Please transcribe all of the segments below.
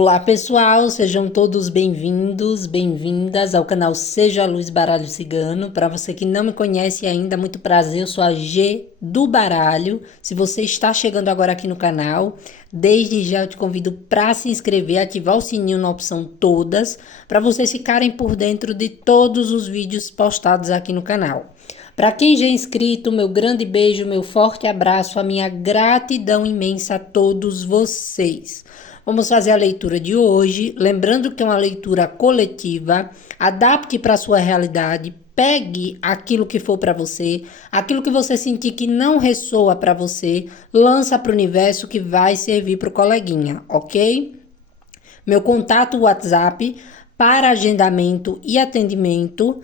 Olá pessoal, sejam todos bem-vindos, bem-vindas ao canal Seja a Luz Baralho Cigano. Para você que não me conhece ainda, muito prazer, eu sou a G do Baralho. Se você está chegando agora aqui no canal, desde já eu te convido para se inscrever, ativar o sininho na opção todas, para vocês ficarem por dentro de todos os vídeos postados aqui no canal. Para quem já é inscrito, meu grande beijo, meu forte abraço, a minha gratidão imensa a todos vocês. Vamos fazer a leitura de hoje, lembrando que é uma leitura coletiva, adapte para a sua realidade, pegue aquilo que for para você, aquilo que você sentir que não ressoa para você, lança para o universo que vai servir para o coleguinha, ok? Meu contato WhatsApp para agendamento e atendimento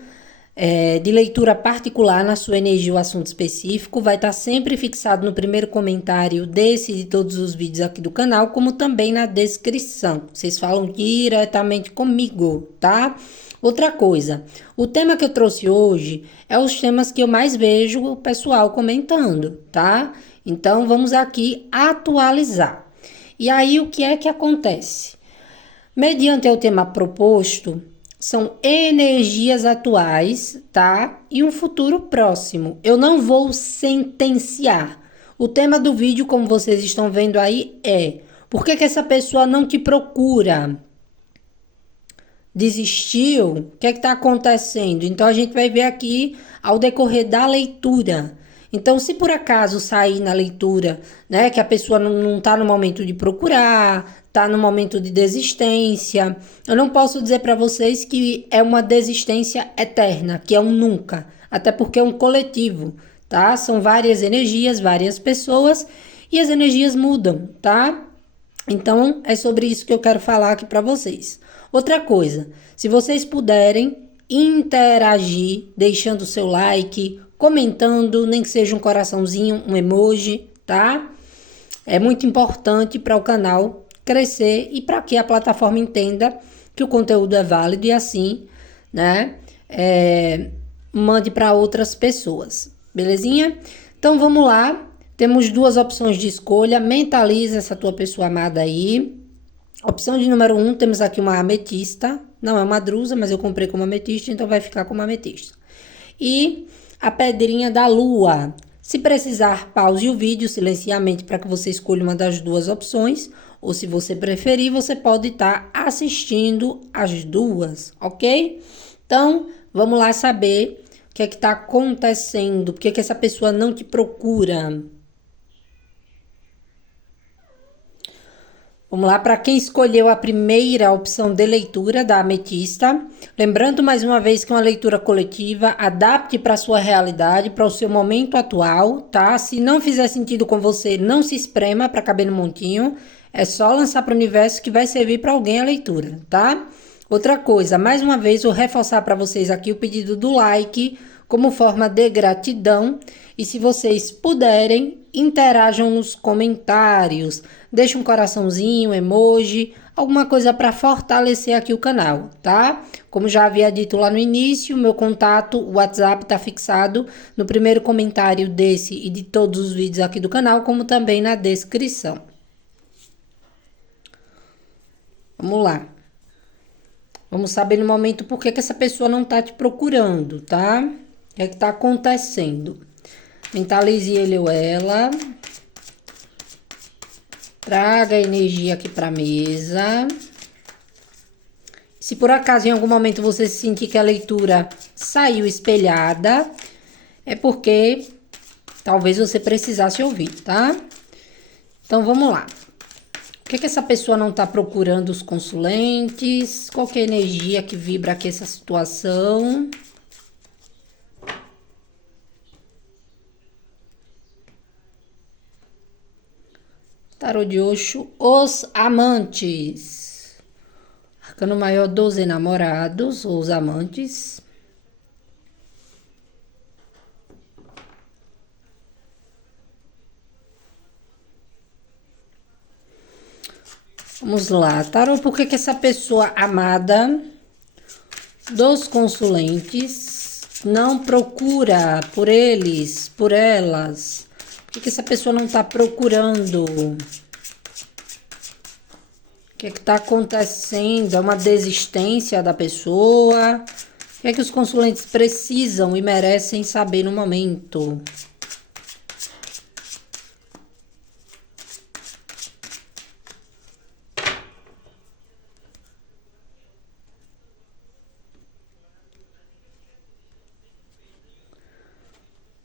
de leitura particular na sua energia ou assunto específico vai estar sempre fixado no primeiro comentário desse e de todos os vídeos aqui do canal, como também na descrição. Vocês falam diretamente comigo, tá? Outra coisa, o tema que eu trouxe hoje é os temas que eu mais vejo o pessoal comentando, tá? Então, vamos aqui atualizar. E aí, o que é que acontece? Mediante o tema proposto, são energias atuais, tá? E um futuro próximo. Eu não vou sentenciar. O tema do vídeo, como vocês estão vendo aí, é: por que essa pessoa não te procura? Desistiu? O que é que tá acontecendo? Então, a gente vai ver aqui ao decorrer da leitura. Então, se por acaso sair na leitura, né, que a pessoa não tá no momento de procurar, tá no momento de desistência, eu não posso dizer para vocês que é uma desistência eterna, que é um nunca, até porque é um coletivo, tá? São várias energias, várias pessoas e as energias mudam, tá? Então, é sobre isso que eu quero falar aqui para vocês. Outra coisa, se vocês puderem interagir, deixando o seu like, comentando, nem que seja um coraçãozinho, um emoji, tá? É muito importante para o canal crescer e para que a plataforma entenda que o conteúdo é válido e assim, né, mande para outras pessoas, belezinha? Então, vamos lá. Temos duas opções de escolha. Mentaliza essa tua pessoa amada aí. Opção de número 1, temos aqui uma ametista. Não é uma drusa, mas eu comprei como ametista, então vai ficar como ametista. E a pedrinha da lua. Se precisar, pause o vídeo silenciamente para que você escolha uma das duas opções. Ou se você preferir, você pode estar assistindo as duas, ok? Então, vamos lá saber o que é que está acontecendo. Por que que essa pessoa não te procura? Vamos lá, para quem escolheu a primeira opção de leitura da ametista, lembrando mais uma vez que é uma leitura coletiva, adapte para a sua realidade, para o seu momento atual, tá? Se não fizer sentido com você, não se esprema para caber no montinho, é só lançar para o universo que vai servir para alguém a leitura, tá? Outra coisa, mais uma vez, vou reforçar para vocês aqui o pedido do like, como forma de gratidão. E se vocês puderem, interajam nos comentários. Deixa um coraçãozinho, emoji, alguma coisa para fortalecer aqui o canal, tá? Como já havia dito lá no início, meu contato, o WhatsApp está fixado no primeiro comentário desse e de todos os vídeos aqui do canal, como também na descrição. Vamos lá. Vamos saber no momento por que essa pessoa não tá te procurando, tá? O que é que tá acontecendo? Mentalize ele ou ela. Traga a energia aqui pra mesa. Se por acaso em algum momento você sentir que a leitura saiu espelhada, é porque talvez você precisasse ouvir, tá? Então vamos lá. Por que essa pessoa não tá procurando os consulentes? Qual que é a energia que vibra aqui essa situação? Tarô de Oxo, os amantes. Arcano maior dos enamorados, ou os amantes. Vamos lá, tarô, por que essa pessoa amada dos consulentes não procura por eles, por elas? Por que essa pessoa não tá procurando? O que está acontecendo? É uma desistência da pessoa? O que é que os consulentes precisam e merecem saber no momento?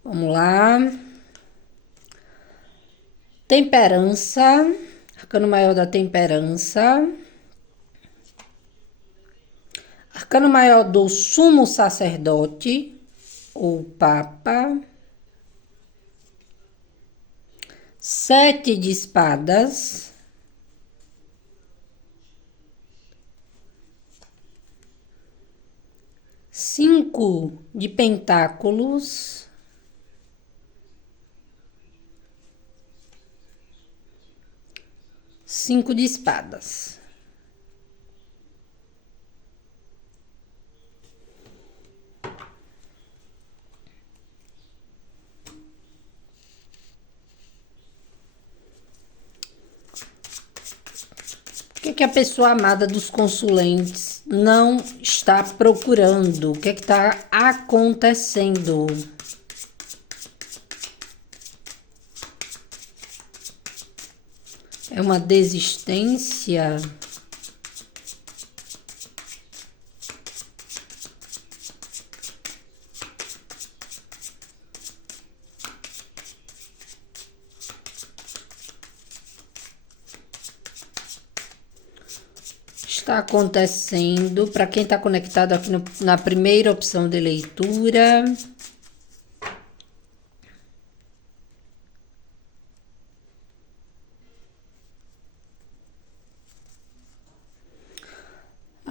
Vamos lá. Temperança. Arcano maior da temperança. Arcano maior do sumo sacerdote ou papa. 7 de espadas. Cinco de pentáculos. Cinco de espadas. O que é que a pessoa amada dos consulentes não está procurando? O que é que está acontecendo? É uma desistência? Está acontecendo para quem está conectado aqui na primeira opção de leitura.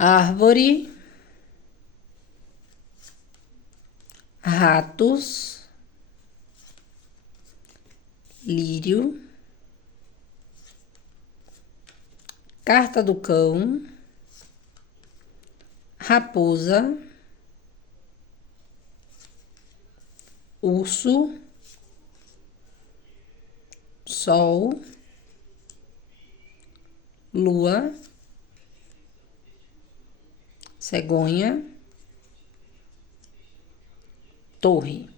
Árvore, ratos, lírio, carta do cão, raposa, urso, sol, lua, cegonha, torre.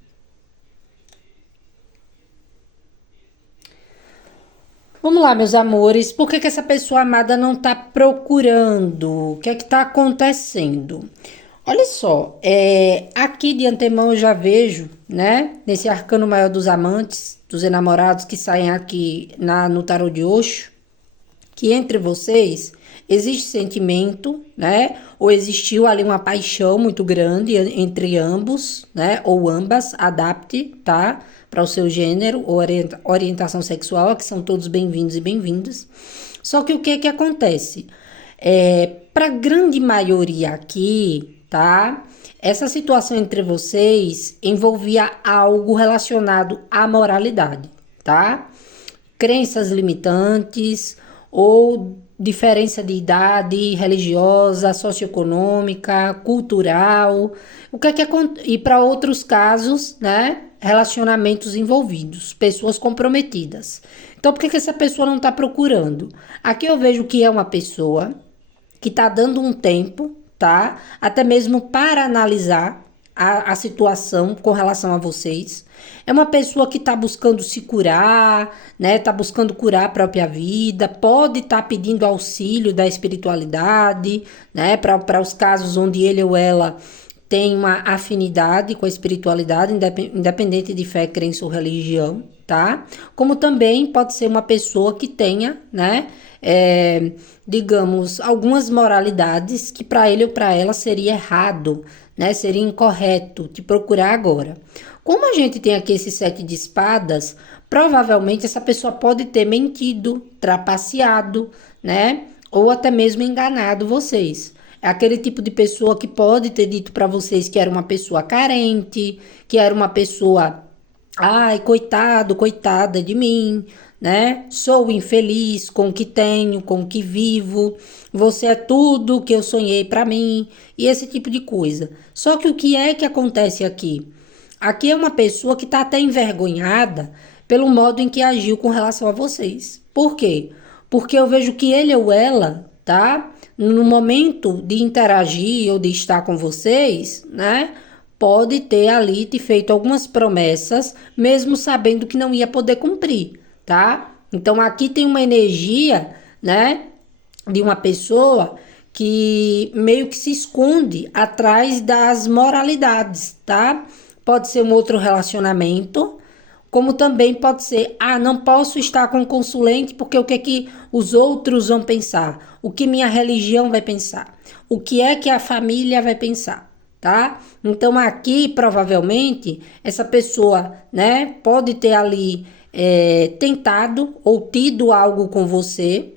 Vamos lá, meus amores. Por que que essa pessoa amada não tá procurando? O que é que tá acontecendo? Olha só, aqui de antemão eu já vejo, né? Nesse arcano maior dos amantes, dos enamorados que saem aqui no tarô de Osho, que entre vocês existe sentimento, né? Ou existiu ali uma paixão muito grande entre ambos, né? Ou ambas, adapte, tá? Para o seu gênero ou orientação sexual, que são todos bem-vindos e bem-vindas. Só que o que acontece? Para a grande maioria aqui, tá? Essa situação entre vocês envolvia algo relacionado à moralidade, tá? Crenças limitantes ou diferença de idade religiosa, socioeconômica, cultural, o que é que e para outros casos, né, relacionamentos envolvidos, pessoas comprometidas. Então, por que essa pessoa não está procurando? Aqui eu vejo que é uma pessoa que está dando um tempo, tá? Até mesmo para analisar a situação com relação a vocês. É uma pessoa que está buscando se curar, né? Está buscando curar a própria vida, pode estar pedindo auxílio da espiritualidade, né? Para os casos onde ele ou ela tem uma afinidade com a espiritualidade, independente de fé, crença ou religião, tá? Como também pode ser uma pessoa que tenha, né? Digamos, algumas moralidades que para ele ou para ela seria errado, né? Seria incorreto te procurar agora. Como a gente tem aqui esse 7 de espadas, provavelmente essa pessoa pode ter mentido, trapaceado, né? Ou até mesmo enganado vocês. É aquele tipo de pessoa que pode ter dito para vocês que era uma pessoa carente, que era uma pessoa, ai, coitado, coitada de mim, né? Sou infeliz com o que tenho, com o que vivo. Você é tudo que eu sonhei para mim e esse tipo de coisa. Só que o que é que acontece aqui? Aqui é uma pessoa que está até envergonhada pelo modo em que agiu com relação a vocês. Por quê? Porque eu vejo que ele ou ela tá? No momento de interagir ou de estar com vocês, né? Pode ter ali te feito algumas promessas, mesmo sabendo que não ia poder cumprir, tá? Então aqui tem uma energia, né, de uma pessoa que meio que se esconde atrás das moralidades, tá? Pode ser um outro relacionamento, como também pode ser, não posso estar com um consulente porque o que é que os outros vão pensar? O que minha religião vai pensar? O que é que a família vai pensar? Tá? Então aqui provavelmente essa pessoa, né, pode ter ali tentado ou tido algo com você,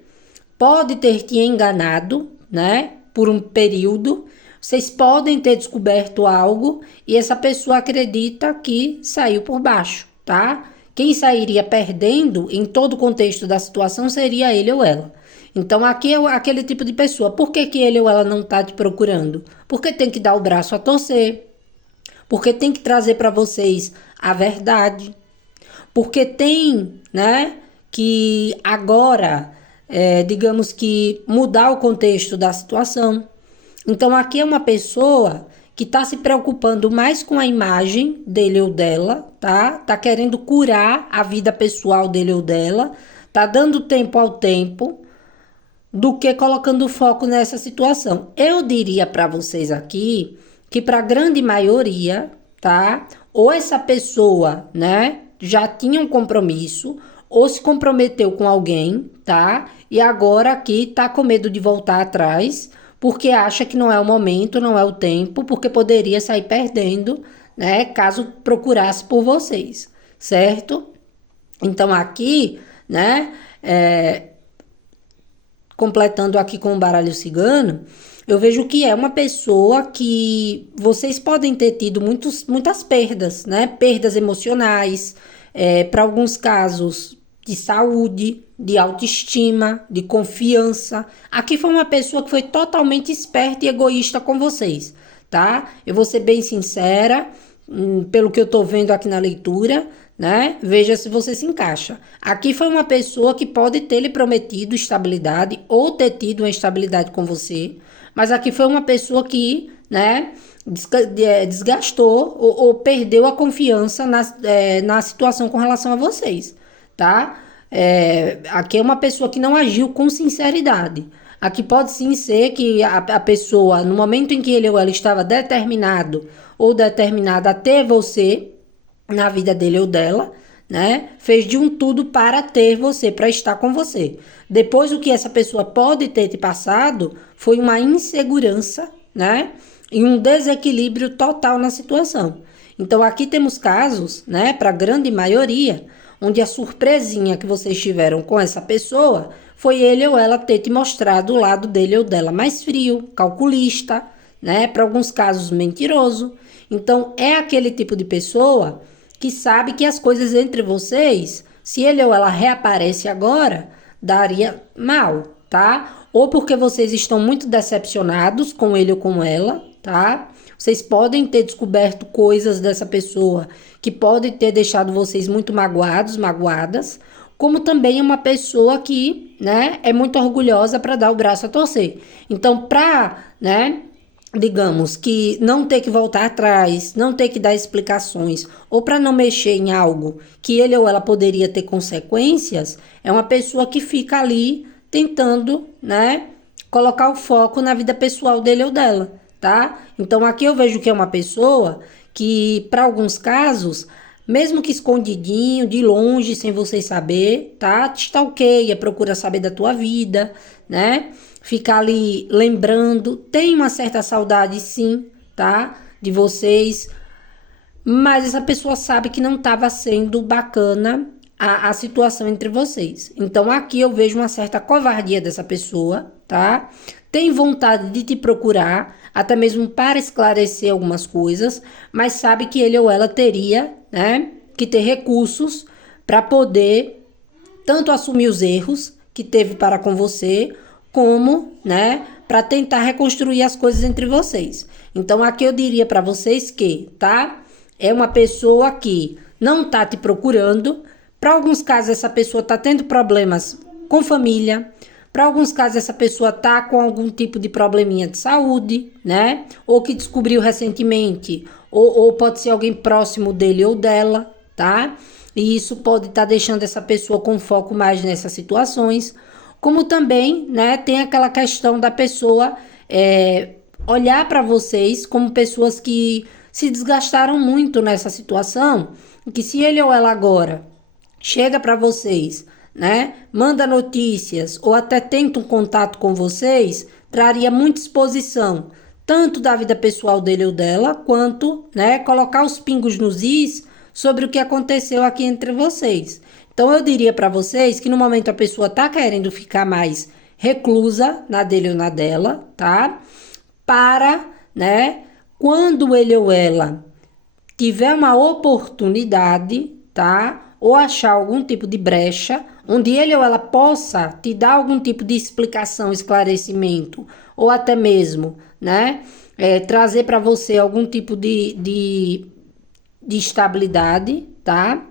pode ter te enganado, né, por um período. Vocês podem ter descoberto algo e essa pessoa acredita que saiu por baixo, tá? Quem sairia perdendo em todo o contexto da situação seria ele ou ela. Então aqui é aquele tipo de pessoa. Por que que ele ou ela não tá te procurando? Porque tem que dar o braço a torcer. Porque tem que trazer para vocês a verdade. Porque tem, né, que agora, digamos que mudar o contexto da situação. Então aqui é uma pessoa que está se preocupando mais com a imagem dele ou dela, tá? Tá querendo curar a vida pessoal dele ou dela, tá dando tempo ao tempo, do que colocando foco nessa situação. Eu diria para vocês aqui que para a grande maioria, tá? Ou essa pessoa, né, já tinha um compromisso, ou se comprometeu com alguém, tá? E agora aqui tá com medo de voltar atrás, porque acha que não é o momento, não é o tempo, porque poderia sair perdendo, né, caso procurasse por vocês, certo? Então aqui, né, completando aqui com o baralho cigano, eu vejo que é uma pessoa que vocês podem ter tido muitas perdas, né? Perdas emocionais, para alguns casos de saúde, de autoestima, de confiança. Aqui foi uma pessoa que foi totalmente esperta e egoísta com vocês, tá? Eu vou ser bem sincera, pelo que eu tô vendo aqui na leitura, né? Veja se você se encaixa. Aqui foi uma pessoa que pode ter lhe prometido estabilidade ou ter tido uma estabilidade com você, mas aqui foi uma pessoa que, né, desgastou ou perdeu a confiança na situação com relação a vocês, tá? Aqui é uma pessoa que não agiu com sinceridade. Aqui pode sim ser que a pessoa, no momento em que ele ou ela estava determinado ou determinada a ter você na vida dele ou dela, né? Fez de um tudo para ter você, para estar com você. Depois, o que essa pessoa pode ter te passado foi uma insegurança, né? E um desequilíbrio total na situação. Então, aqui temos casos, né? Para a grande maioria, onde a surpresinha que vocês tiveram com essa pessoa foi ele ou ela ter te mostrado o lado dele ou dela mais frio, calculista, né? Para alguns casos, mentiroso. Então, é aquele tipo de pessoa que sabe que as coisas entre vocês, se ele ou ela reaparece agora, daria mal, tá? Ou porque vocês estão muito decepcionados com ele ou com ela, tá? Vocês podem ter descoberto coisas dessa pessoa que podem ter deixado vocês muito magoados, magoadas, como também é uma pessoa que, né, é muito orgulhosa para dar o braço a torcer. Então, né, digamos que não ter que voltar atrás, não ter que dar explicações, ou para não mexer em algo que ele ou ela poderia ter consequências, é uma pessoa que fica ali tentando, né, colocar o foco na vida pessoal dele ou dela, tá? Então aqui eu vejo que é uma pessoa que, para alguns casos, mesmo que escondidinho, de longe, sem vocês saber, tá? Te stalkeia, procura saber da tua vida, né? Ficar ali lembrando, tem uma certa saudade sim, tá? De vocês, mas essa pessoa sabe que não estava sendo bacana a situação entre vocês. Então aqui eu vejo uma certa covardia dessa pessoa, tá? Tem vontade de te procurar, até mesmo para esclarecer algumas coisas, mas sabe que ele ou ela teria, né, que ter recursos para poder tanto assumir os erros que teve para com você, como, né, para tentar reconstruir as coisas entre vocês. Então aqui eu diria para vocês que, tá? É uma pessoa que não tá te procurando. Para alguns casos essa pessoa tá tendo problemas com família, Para alguns casos, essa pessoa tá com algum tipo de probleminha de saúde, né? Ou que descobriu recentemente, ou pode ser alguém próximo dele ou dela, tá? E isso pode estar deixando essa pessoa com foco mais nessas situações. Como também, né, tem aquela questão da pessoa olhar para vocês como pessoas que se desgastaram muito nessa situação, que se ele ou ela agora chega para vocês, né, manda notícias ou até tenta um contato com vocês, traria muita exposição, tanto da vida pessoal dele ou dela, quanto, né, colocar os pingos nos is sobre o que aconteceu aqui entre vocês. Então eu diria para vocês que no momento a pessoa tá querendo ficar mais reclusa na dele ou na dela, tá? Para, né, quando ele ou ela tiver uma oportunidade, tá? Ou achar algum tipo de brecha, onde ele ou ela possa te dar algum tipo de explicação, esclarecimento, ou até mesmo, né? Trazer para você algum tipo de estabilidade, tá?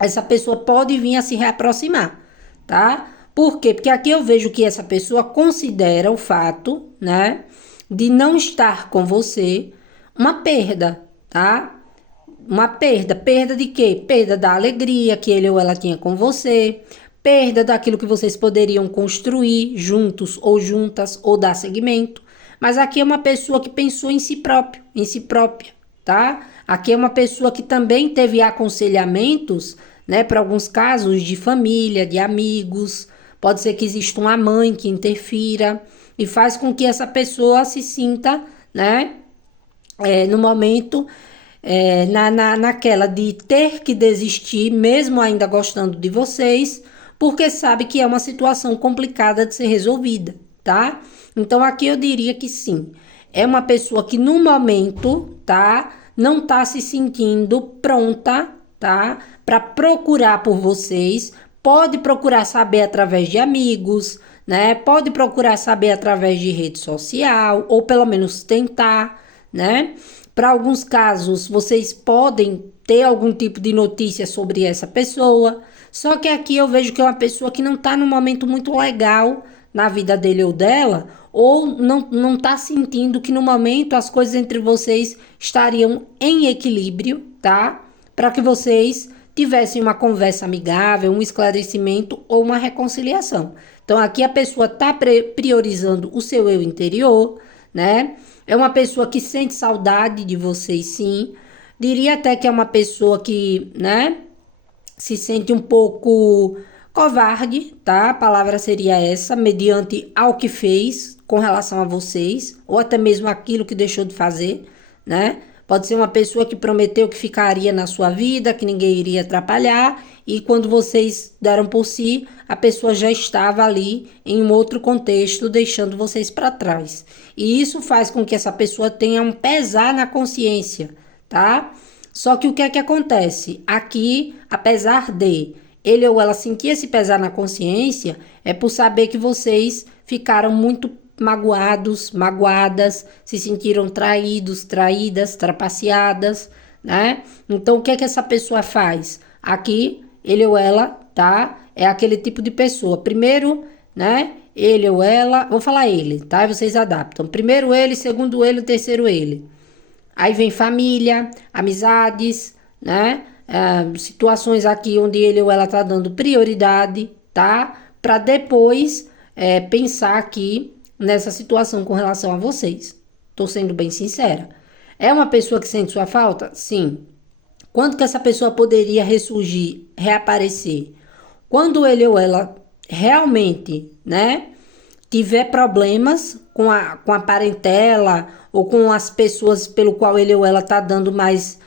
Essa pessoa pode vir a se reaproximar, tá? Por quê? Porque aqui eu vejo que essa pessoa considera o fato, né, de não estar com você uma perda, tá? Uma perda. Perda de quê? Perda da alegria que ele ou ela tinha com você, perda daquilo que vocês poderiam construir juntos ou juntas ou dar seguimento. Mas aqui é uma pessoa que pensou em si próprio, em si própria, tá? Aqui é uma pessoa que também teve aconselhamentos, né, para alguns casos de família, de amigos. Pode ser que exista uma mãe que interfira e faz com que essa pessoa se sinta, né, no momento, naquela de ter que desistir, mesmo ainda gostando de vocês, porque sabe que é uma situação complicada de ser resolvida, tá? Então aqui eu diria que sim, é uma pessoa que no momento, tá, não tá se sentindo pronta, tá, para procurar por vocês. Pode procurar saber através de amigos, né? Pode procurar saber através de rede social, ou pelo menos tentar, né? Para alguns casos, vocês podem ter algum tipo de notícia sobre essa pessoa. Só que aqui eu vejo que é uma pessoa que não está num momento muito legal na vida dele ou dela, ou não está sentindo que no momento as coisas entre vocês estariam em equilíbrio, tá? Para que vocês tivessem uma conversa amigável, um esclarecimento ou uma reconciliação. Então aqui a pessoa está priorizando o seu eu interior, né? É uma pessoa que sente saudade de vocês, sim. Diria até que é uma pessoa que, né, se sente um pouco covarde, tá? A palavra seria essa, mediante ao que fez com relação a vocês, ou até mesmo aquilo que deixou de fazer, né? Pode ser uma pessoa que prometeu que ficaria na sua vida, que ninguém iria atrapalhar, e quando vocês deram por si, a pessoa já estava ali em um outro contexto, deixando vocês para trás. E isso faz com que essa pessoa tenha um pesar na consciência, tá? Só que o que é que acontece? Aqui, apesar de ele ou ela sentir esse pesar na consciência, é por saber que vocês ficaram muito magoados, magoadas, se sentiram traídos, traídas, trapaceadas, né? Então, o que é que essa pessoa faz? Aqui, ele ou ela, tá? É aquele tipo de pessoa. Primeiro, né? Ele ou ela, vou falar ele, tá? E vocês adaptam. Primeiro ele, segundo ele, terceiro ele. Aí vem família, amizades, né? Situações aqui onde ele ou ela tá dando prioridade, tá? Para depois pensar aqui nessa situação com relação a vocês. Tô sendo bem sincera. É uma pessoa que sente sua falta? Sim. Quando que essa pessoa poderia ressurgir, reaparecer? Quando ele ou ela realmente, né, tiver problemas com a parentela ou com as pessoas pelo qual ele ou ela tá dando mais,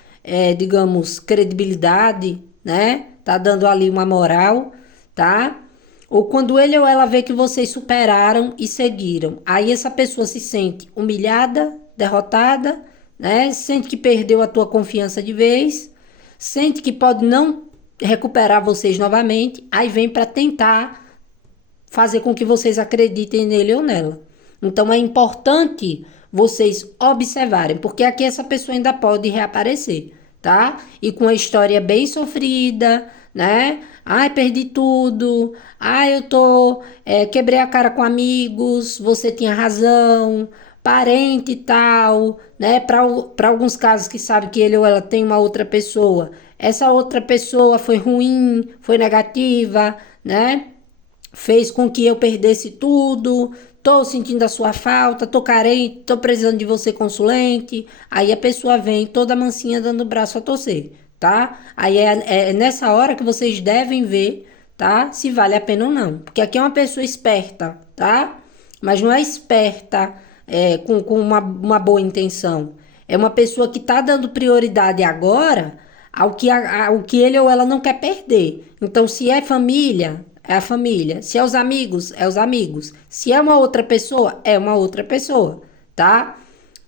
digamos, credibilidade, né? Tá dando ali uma moral, tá? Ou quando ele ou ela vê que vocês superaram e seguiram. Aí essa pessoa se sente humilhada, derrotada, né? Sente que perdeu a tua confiança de vez, sente que pode não recuperar vocês novamente, aí vem para tentar fazer com que vocês acreditem nele ou nela. Então é importante vocês observarem, porque aqui essa pessoa ainda pode reaparecer, tá? E com a história bem sofrida, né? Ai, perdi tudo. Ai, quebrei a cara com amigos, você tinha razão, parente e tal, né? Para alguns casos que sabe que ele ou ela tem uma outra pessoa. Essa outra pessoa foi ruim, foi negativa, né? Fez com que eu perdesse tudo, tô sentindo a sua falta, tô carente, tô precisando de você consulente. Aí a pessoa vem toda mansinha dando o braço a torcer, tá? Aí é nessa hora que vocês devem ver, tá? Se vale a pena ou não. Porque aqui é uma pessoa esperta, tá? Mas não é esperta com uma boa intenção. É uma pessoa que tá dando prioridade agora ao que ele ou ela não quer perder. Então, se é família, é a família. Se é os amigos, é os amigos. Se é uma outra pessoa, é uma outra pessoa, tá?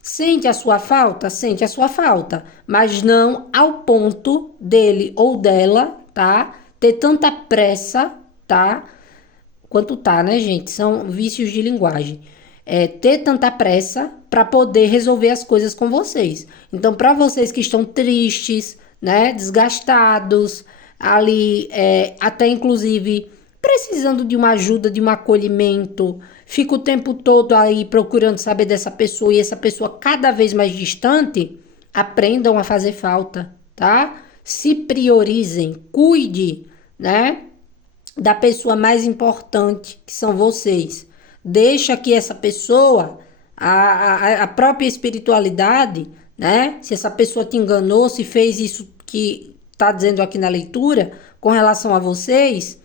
Sente a sua falta? Sente a sua falta. Mas não ao ponto dele ou dela, tá? Ter tanta pressa, tá? Quanto tá, né, gente? São vícios de linguagem. Ter tanta pressa para poder resolver as coisas com vocês. Então, para vocês que estão tristes, né, desgastados, ali, até inclusive precisando de uma ajuda, de um acolhimento, fica o tempo todo aí procurando saber dessa pessoa e essa pessoa cada vez mais distante, aprendam a fazer falta, tá? Se priorizem, cuide, né, da pessoa mais importante, que são vocês. Deixa que essa pessoa, a própria espiritualidade, né? Se essa pessoa te enganou, se fez isso que está dizendo aqui na leitura, com relação a vocês,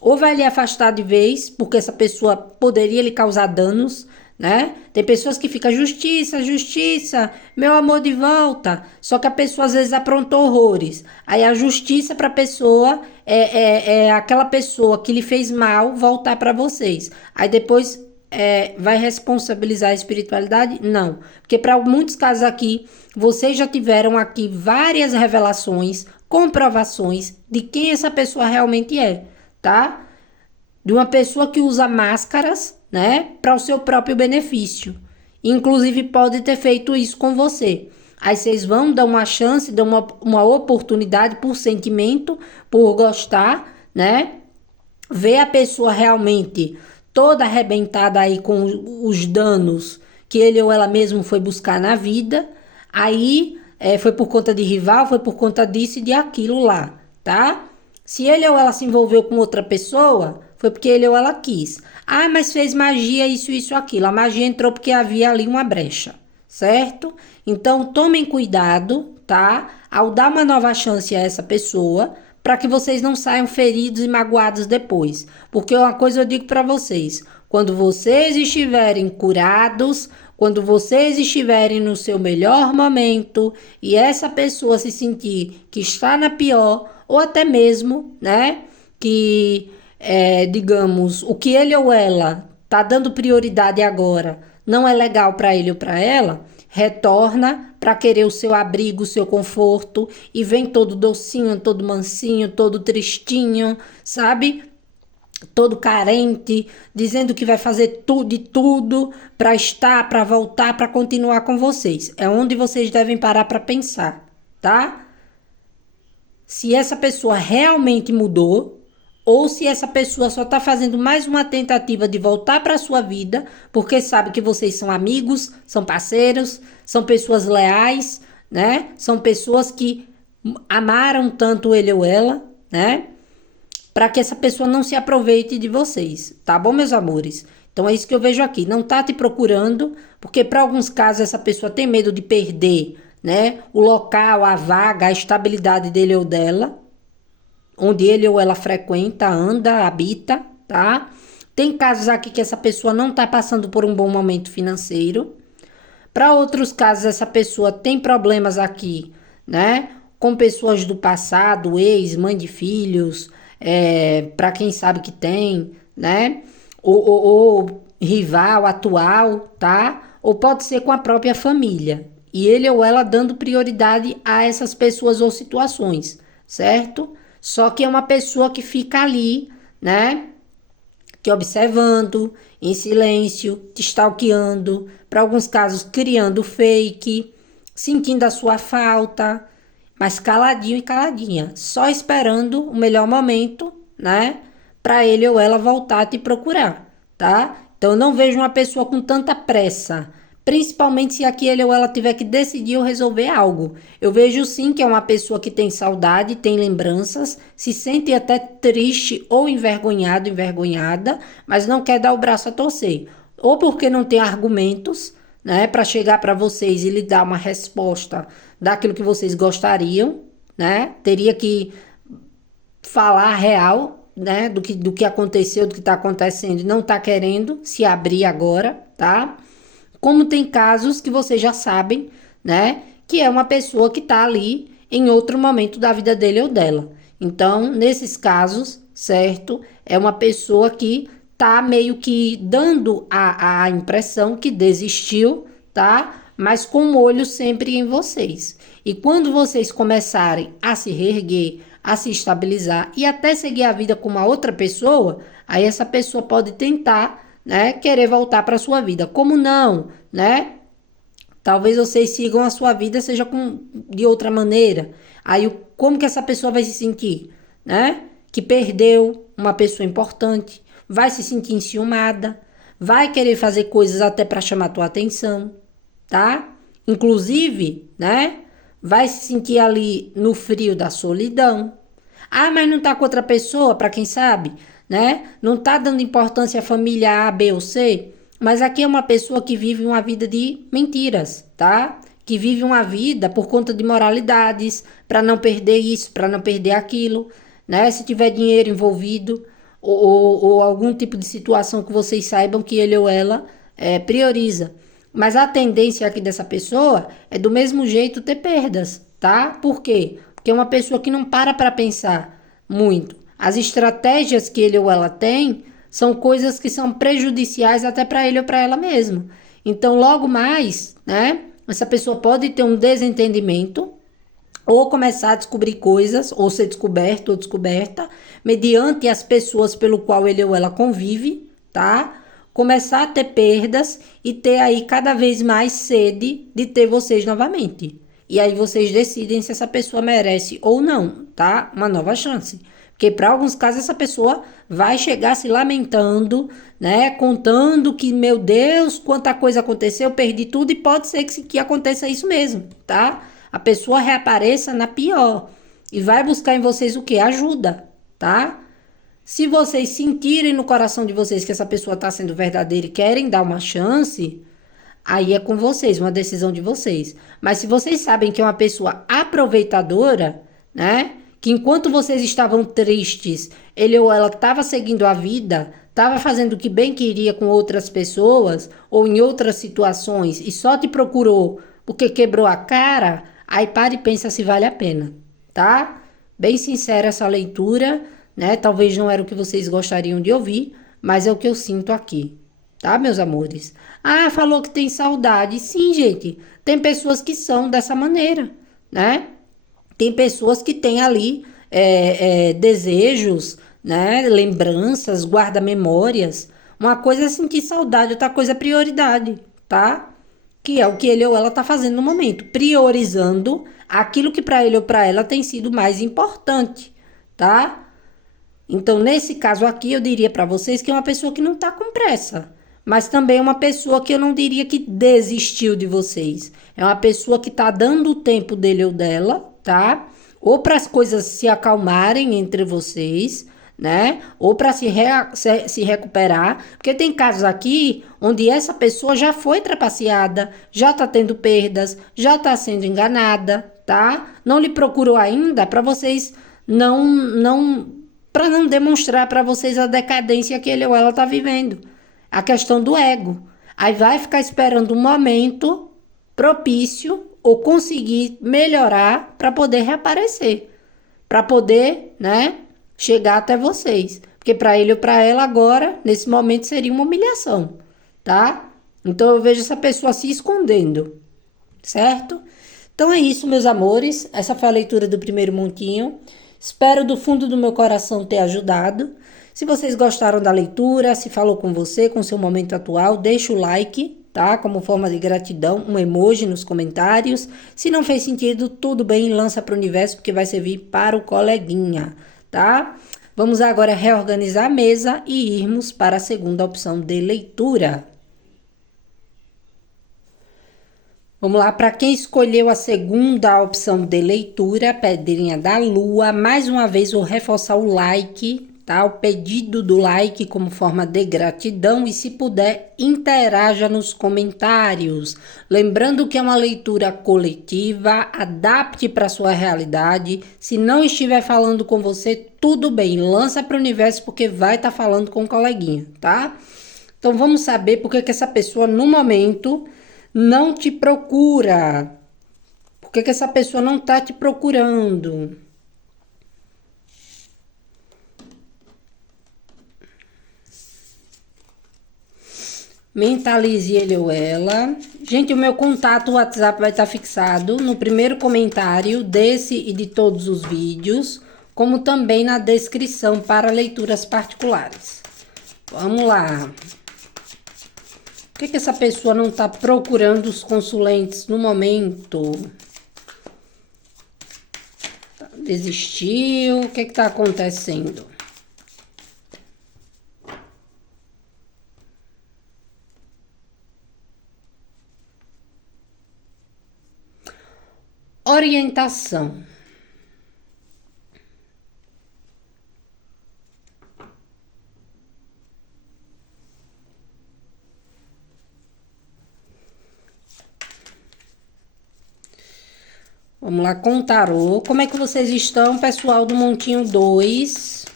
ou vai lhe afastar de vez, porque essa pessoa poderia lhe causar danos, né? Tem pessoas que ficam justiça, justiça, meu amor de volta. Só que a pessoa às vezes aprontou horrores. Aí a justiça para a pessoa é aquela pessoa que lhe fez mal voltar para vocês. Aí depois vai responsabilizar a espiritualidade? Não. Porque para muitos casos aqui, vocês já tiveram aqui várias revelações, comprovações de quem essa pessoa realmente é, tá? De uma pessoa que usa máscaras, né, para o seu próprio benefício. Inclusive pode ter feito isso com você. Aí vocês vão dar uma chance, dar uma oportunidade por sentimento, por gostar, né? Ver a pessoa realmente toda arrebentada aí com os danos que ele ou ela mesmo foi buscar na vida. Aí foi por conta de rival, foi por conta disso e de aquilo lá, tá? Se ele ou ela se envolveu com outra pessoa, foi porque ele ou ela quis. Ah, mas fez magia, isso, aquilo. A magia entrou porque havia ali uma brecha, certo? Então, tomem cuidado, tá? Ao dar uma nova chance a essa pessoa, para que vocês não saiam feridos e magoados depois. Porque uma coisa eu digo para vocês, quando vocês estiverem curados, quando vocês estiverem no seu melhor momento e essa pessoa se sentir que está na pior, ou até mesmo, né, que, digamos, o que ele ou ela tá dando prioridade agora não é legal para ele ou para ela, retorna para querer o seu abrigo, o seu conforto e vem todo docinho, todo mansinho, todo tristinho, sabe? Todo carente, dizendo que vai fazer tudo de tudo para estar, para voltar, para continuar com vocês. É onde vocês devem parar para pensar, tá? Se essa pessoa realmente mudou ou se essa pessoa só está fazendo mais uma tentativa de voltar para a sua vida porque sabe que vocês são amigos, são parceiros, são pessoas leais, né? São pessoas que amaram tanto ele ou ela, né? Para que essa pessoa não se aproveite de vocês, tá bom, meus amores? Então é isso que eu vejo aqui. Não tá te procurando, porque para alguns casos essa pessoa tem medo de perder, né? O local, a vaga, a estabilidade dele ou dela, onde ele ou ela frequenta, anda, habita, tá? Tem casos aqui que essa pessoa não tá passando por um bom momento financeiro. Para outros casos, essa pessoa tem problemas aqui, né? Com pessoas do passado, ex, mãe de filhos, para quem sabe que tem, né? Ou rival atual, tá? Ou pode ser com a própria família. E ele ou ela dando prioridade a essas pessoas ou situações, certo? Só que é uma pessoa que fica ali, né? Te observando, em silêncio, te stalkeando, para alguns casos criando fake, sentindo a sua falta, mas caladinho e caladinha, só esperando o melhor momento, né, para ele ou ela voltar a te procurar, tá? Então eu não vejo uma pessoa com tanta pressa, principalmente se aqui ele ou ela tiver que decidir ou resolver algo. Eu vejo sim que é uma pessoa que tem saudade, tem lembranças, se sente até triste ou envergonhado, envergonhada, mas não quer dar o braço a torcer. Ou porque não tem argumentos, né, para chegar para vocês e lhe dar uma resposta daquilo que vocês gostariam, né? Teria que falar real, né, do que aconteceu, do que está acontecendo e não está querendo se abrir agora, tá? Como tem casos que vocês já sabem, né, que é uma pessoa que está ali em outro momento da vida dele ou dela. Então, nesses casos, certo, é uma pessoa que tá meio que dando a impressão que desistiu, tá? Mas com o olho sempre em vocês. E quando vocês começarem a se reerguer, a se estabilizar e até seguir a vida com uma outra pessoa, aí essa pessoa pode tentar, né, querer voltar para sua vida. Como não, né? Talvez vocês sigam a sua vida seja de outra maneira. Aí como que essa pessoa vai se sentir, né? Que perdeu uma pessoa importante, vai se sentir enciumada, vai querer fazer coisas até para chamar tua atenção, tá? Inclusive, né? Vai se sentir ali no frio da solidão. Ah, mas não tá com outra pessoa, para quem sabe, né? Não tá dando importância à família A, B ou C, mas aqui é uma pessoa que vive uma vida de mentiras, tá? Que vive uma vida por conta de moralidades, para não perder isso, para não perder aquilo, né? Se tiver dinheiro envolvido ou algum tipo de situação que vocês saibam que ele ou ela prioriza. Mas a tendência aqui dessa pessoa é do mesmo jeito ter perdas, tá? Por quê? Porque é uma pessoa que não para pensar muito. As estratégias que ele ou ela tem são coisas que são prejudiciais até para ele ou para ela mesma. Então, logo mais, né? Essa pessoa pode ter um desentendimento ou começar a descobrir coisas, ou ser descoberto ou descoberta, mediante as pessoas pelo qual ele ou ela convive, tá? Começar a ter perdas e ter aí cada vez mais sede de ter vocês novamente. E aí vocês decidem se essa pessoa merece ou não, tá? Uma nova chance. Porque para alguns casos essa pessoa vai chegar se lamentando, né? Contando que, meu Deus, quanta coisa aconteceu, eu perdi tudo e pode ser que aconteça isso mesmo, tá? A pessoa reapareça na pior e vai buscar em vocês o quê? Ajuda, tá? Se vocês sentirem no coração de vocês que essa pessoa está sendo verdadeira e querem dar uma chance, aí é com vocês, uma decisão de vocês. Mas se vocês sabem que é uma pessoa aproveitadora, né? Que enquanto vocês estavam tristes, ele ou ela estava seguindo a vida, estava fazendo o que bem queria com outras pessoas ou em outras situações e só te procurou porque quebrou a cara, aí para e pensa se vale a pena, tá? Bem sincera essa leitura, né? Talvez não era o que vocês gostariam de ouvir, mas é o que eu sinto aqui, tá, meus amores? Ah, falou que tem saudade. Sim, gente, tem pessoas que são dessa maneira, né? Tem pessoas que têm ali desejos, né? Lembranças, guarda-memórias. Uma coisa é sentir saudade, outra coisa é prioridade, tá? Que é o que ele ou ela tá fazendo no momento, priorizando aquilo que para ele ou para ela tem sido mais importante, tá? Então, nesse caso aqui, eu diria para vocês que é uma pessoa que não tá com pressa, mas também é uma pessoa que eu não diria que desistiu de vocês. É uma pessoa que tá dando o tempo dele ou dela, tá? Ou para as coisas se acalmarem entre vocês, né? Ou para se recuperar, porque tem casos aqui onde essa pessoa já foi trapaceada, já tá tendo perdas, já tá sendo enganada, tá? Não lhe procurou ainda para vocês para não demonstrar para vocês a decadência que ele ou ela tá vivendo. A questão do ego. Aí vai ficar esperando um momento propício ou conseguir melhorar para poder reaparecer, para poder, né, chegar até vocês. Porque para ele ou para ela agora, nesse momento, seria uma humilhação, tá? Então eu vejo essa pessoa se escondendo, certo? Então é isso, meus amores. Essa foi a leitura do primeiro montinho. Espero do fundo do meu coração ter ajudado. Se vocês gostaram da leitura, se falou com você, com seu momento atual, deixa o like, tá? Como forma de gratidão, um emoji nos comentários. Se não fez sentido, tudo bem, lança para o universo, porque vai servir para o coleguinha, tá? Vamos agora reorganizar a mesa e irmos para a segunda opção de leitura. Vamos lá, para quem escolheu a segunda opção de leitura, Pedrinha da Lua, mais uma vez vou reforçar o like, tá? O pedido do like como forma de gratidão e, se puder, interaja nos comentários. Lembrando que é uma leitura coletiva, adapte para sua realidade. Se não estiver falando com você, tudo bem, lança para o universo porque vai estar falando com o coleguinha, tá? Então vamos saber por que essa pessoa no momento não te procura. Por que essa pessoa não tá te procurando? Mentalize ele ou ela. Gente, o meu contato WhatsApp vai estar fixado no primeiro comentário desse e de todos os vídeos, como também na descrição para leituras particulares. Vamos lá. Por que essa pessoa não está procurando os consulentes no momento? Desistiu? O que está acontecendo? Orientação. Vamos lá com o tarô. Como é que vocês estão, pessoal do Montinho 2?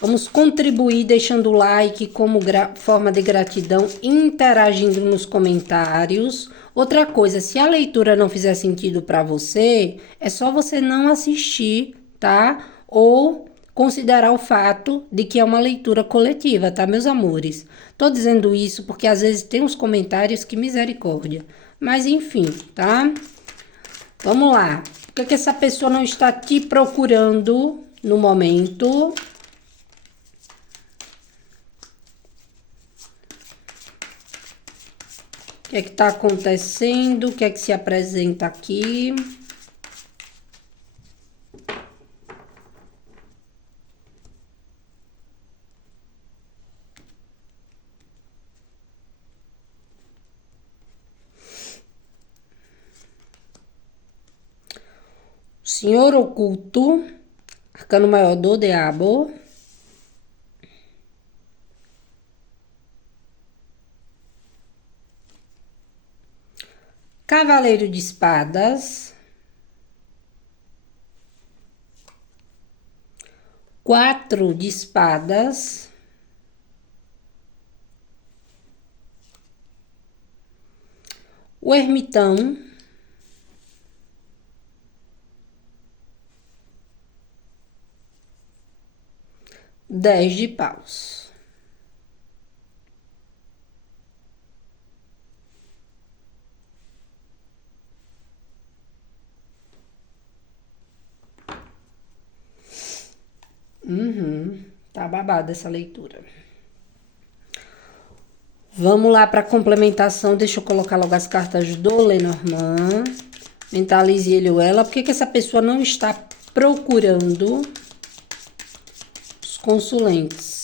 Vamos contribuir deixando o like como forma de gratidão, interagindo nos comentários. Outra coisa, se a leitura não fizer sentido para você, é só você não assistir, tá? Ou considerar o fato de que é uma leitura coletiva, tá, meus amores? Tô dizendo isso porque às vezes tem uns comentários que misericórdia. Mas enfim, tá? Vamos lá. Por que essa pessoa não está te procurando no momento? O que é que está acontecendo? O que é que se apresenta aqui? Senhor oculto, arcano maior do diabo. Cavaleiro de espadas. 4 de espadas. O ermitão. Dez de paus. Tá babada essa leitura. Vamos lá para complementação. Deixa eu colocar logo as cartas do Lenormand. Mentalize ele ou ela. Por que essa pessoa não está procurando os consulentes?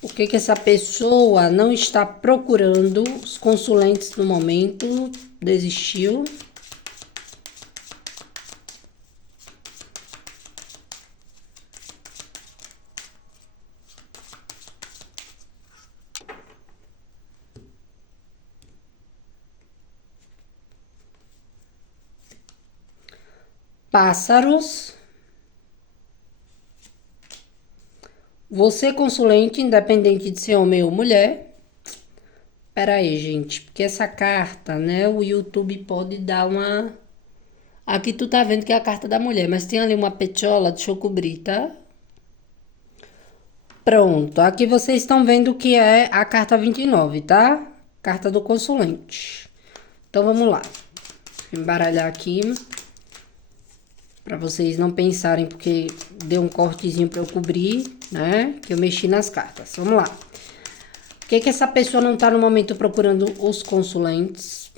Por que essa pessoa não está procurando os consulentes no momento? Desistiu? Pássaros. Você, consulente, independente de ser homem ou mulher. Pera aí, gente, porque essa carta, né, o YouTube pode dar uma... Aqui tu tá vendo que é a carta da mulher, mas tem ali uma petiola, deixa eu cobrir, tá? Pronto, aqui vocês estão vendo que é a carta 29, tá? Carta do consulente. Então, vamos lá. Deixa eu embaralhar aqui. Pra vocês não pensarem, porque deu um cortezinho pra eu cobrir, né? Que eu mexi nas cartas. Vamos lá. O que essa pessoa não tá no momento procurando os consulentes?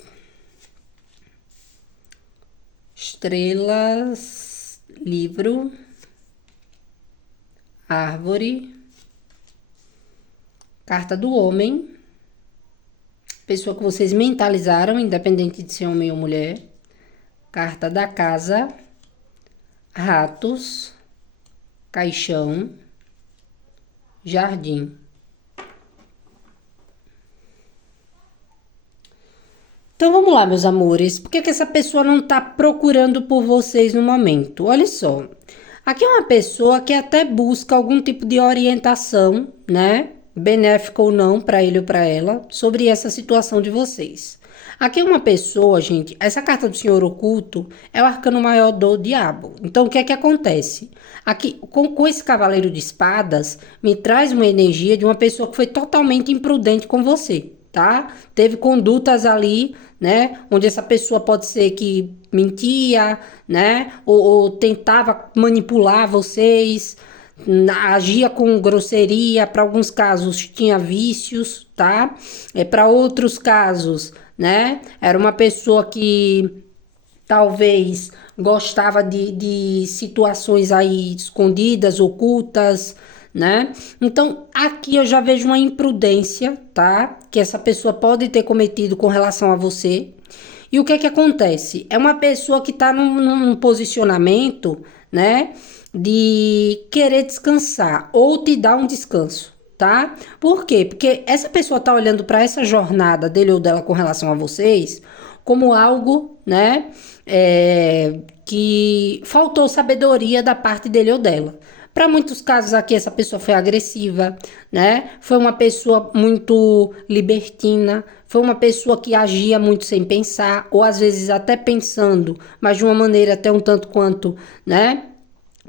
Estrelas, livro, árvore, carta do homem, pessoa que vocês mentalizaram, independente de ser homem ou mulher, carta da casa, ratos, caixão, jardim. Então vamos lá, meus amores. Por que essa pessoa não tá procurando por vocês no momento? Olha só. Aqui é uma pessoa que até busca algum tipo de orientação, né? Benéfica ou não para ele ou para ela, sobre essa situação de vocês. Aqui é uma pessoa, gente, essa carta do Senhor Oculto é o arcano maior do diabo. Então, o que é que acontece? Aqui, com esse cavaleiro de espadas, me traz uma energia de uma pessoa que foi totalmente imprudente com você, tá? Teve condutas ali, né? Onde essa pessoa pode ser que mentia, né? Ou tentava manipular vocês, agia com grosseria, para alguns casos tinha vícios, tá? Para outros casos, né? Era uma pessoa que talvez gostava de situações aí escondidas, ocultas, né? Então, aqui eu já vejo uma imprudência, tá? Que essa pessoa pode ter cometido com relação a você. E o que acontece? É uma pessoa que tá num posicionamento, né? De querer descansar ou te dar um descanso, tá? Por quê? Porque essa pessoa tá olhando para essa jornada dele ou dela com relação a vocês como algo, né? Que faltou sabedoria da parte dele ou dela. Para muitos casos aqui, essa pessoa foi agressiva, né? Foi uma pessoa muito libertina, foi uma pessoa que agia muito sem pensar, ou às vezes até pensando, mas de uma maneira até um tanto quanto, né?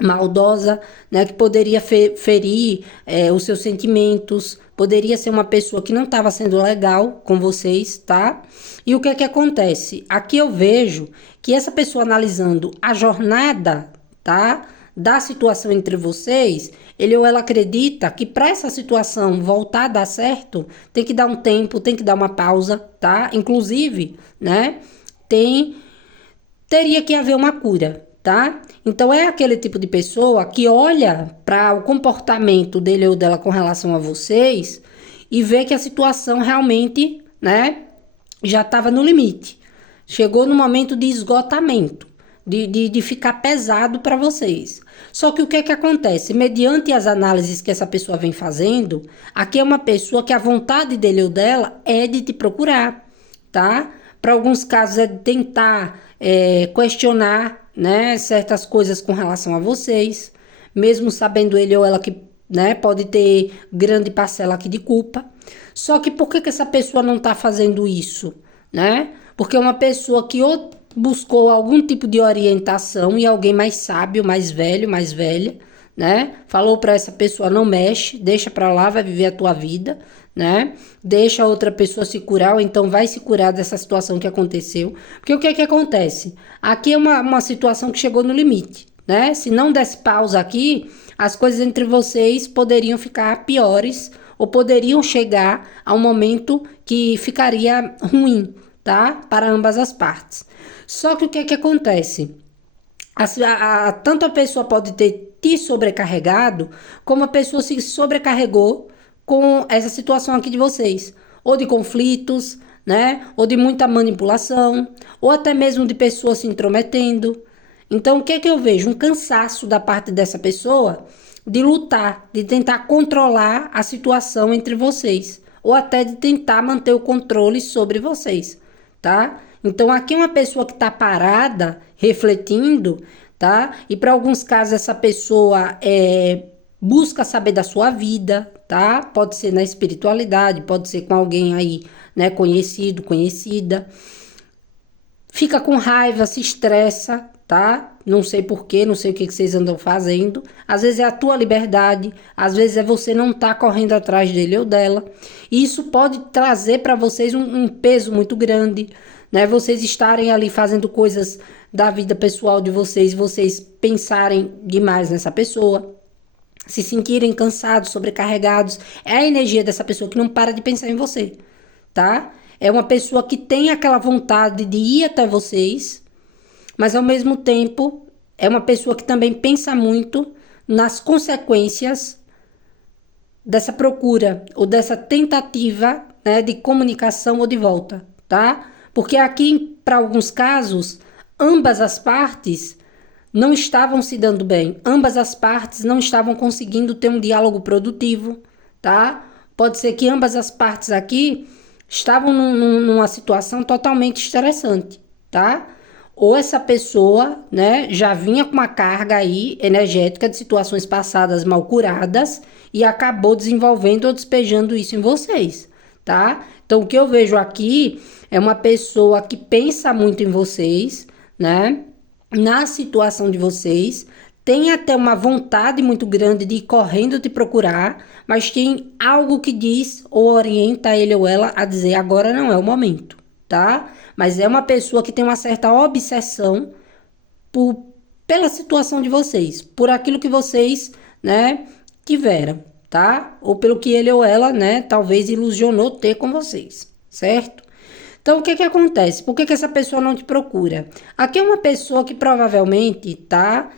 Maldosa, né, que poderia ferir os seus sentimentos, poderia ser uma pessoa que não estava sendo legal com vocês, tá? E o que é que acontece? Aqui eu vejo que essa pessoa analisando a jornada, tá, da situação entre vocês, ele ou ela acredita que para essa situação voltar a dar certo, tem que dar um tempo, tem que dar uma pausa, tá? Inclusive, né, teria que haver uma cura, tá? Então é aquele tipo de pessoa que olha para o comportamento dele ou dela com relação a vocês e vê que a situação realmente, né, já estava no limite. Chegou no momento de esgotamento, de ficar pesado para vocês. Só que o que é que acontece? Mediante as análises que essa pessoa vem fazendo, aqui é uma pessoa que a vontade dele ou dela é de te procurar, tá? Para alguns casos é de tentar questionar, né, certas coisas com relação a vocês, mesmo sabendo ele ou ela que, né, pode ter grande parcela aqui de culpa. Só que por que essa pessoa não está fazendo isso, né? Porque é uma pessoa que ou buscou algum tipo de orientação e alguém mais sábio, mais velho, mais velha, né? Falou para essa pessoa: não mexe, deixa para lá, vai viver a tua vida, né? Deixa a outra pessoa se curar, ou então vai se curar dessa situação que aconteceu. Porque o que é que acontece? Aqui é uma situação que chegou no limite, né? Se não desse pausa aqui, as coisas entre vocês poderiam ficar piores ou poderiam chegar a um momento que ficaria ruim, tá? Para ambas as partes. Só que o que é que acontece? Tanto a pessoa pode ter te sobrecarregado, como a pessoa se sobrecarregou com essa situação aqui de vocês. Ou de conflitos, né? Ou de muita manipulação, ou até mesmo de pessoas se intrometendo. Então, o que é que eu vejo? Um cansaço da parte dessa pessoa de lutar, de tentar controlar a situação entre vocês, ou até de tentar manter o controle sobre vocês, tá? Então, aqui é uma pessoa que está parada, refletindo, tá? E para alguns casos, essa pessoa busca saber da sua vida, tá? Pode ser na espiritualidade, pode ser com alguém aí, né, conhecido, conhecida. Fica com raiva, se estressa, tá? Não sei porquê, não sei o que vocês andam fazendo. Às vezes é a tua liberdade, às vezes é você não tá correndo atrás dele ou dela. E isso pode trazer para vocês um peso muito grande, né? Vocês estarem ali fazendo coisas da vida pessoal de vocês, vocês pensarem demais nessa pessoa, se sentirem cansados, sobrecarregados. É a energia dessa pessoa que não para de pensar em você, tá? É uma pessoa que tem aquela vontade de ir até vocês, mas ao mesmo tempo é uma pessoa que também pensa muito nas consequências dessa procura ou dessa tentativa, né, de comunicação ou de volta, tá? Porque aqui, para alguns casos, ambas as partes não estavam se dando bem, ambas as partes não estavam conseguindo ter um diálogo produtivo, tá? Pode ser que ambas as partes aqui estavam numa situação totalmente estressante, tá? Ou essa pessoa, né, já vinha com uma carga aí energética de situações passadas mal curadas e acabou desenvolvendo ou despejando isso em vocês, tá? Então, o que eu vejo aqui é uma pessoa que pensa muito em vocês, né, na situação de vocês, tem até uma vontade muito grande de ir correndo te procurar, mas tem algo que diz ou orienta ele ou ela a dizer agora não é o momento, tá? Mas é uma pessoa que tem uma certa obsessão por, pela situação de vocês, por aquilo que vocês, né, tiveram, tá? Ou pelo que ele ou ela, né, talvez ilusionou ter com vocês, certo? Então, o que que acontece? Por que que essa pessoa não te procura? Aqui é uma pessoa que provavelmente tá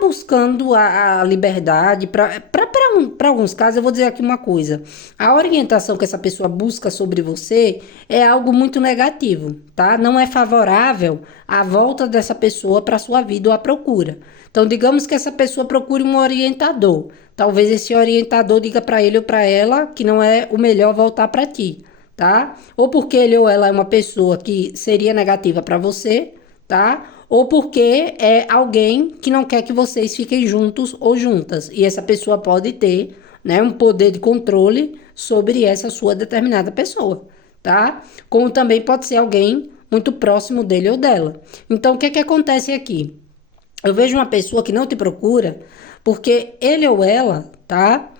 buscando a liberdade. Para alguns casos, eu vou dizer aqui uma coisa. A orientação que essa pessoa busca sobre você é algo muito negativo, tá? Não é favorável à volta dessa pessoa para sua vida ou à procura. Então, digamos que essa pessoa procure um orientador. Talvez esse orientador diga para ele ou para ela que não é o melhor voltar para ti, tá? Ou porque ele ou ela é uma pessoa que seria negativa para você, tá? Ou porque é alguém que não quer que vocês fiquem juntos ou juntas. E essa pessoa pode ter, né, um poder de controle sobre essa sua determinada pessoa, tá? Como também pode ser alguém muito próximo dele ou dela. Então, o que que acontece aqui? Eu vejo uma pessoa que não te procura porque ele ou ela, tá?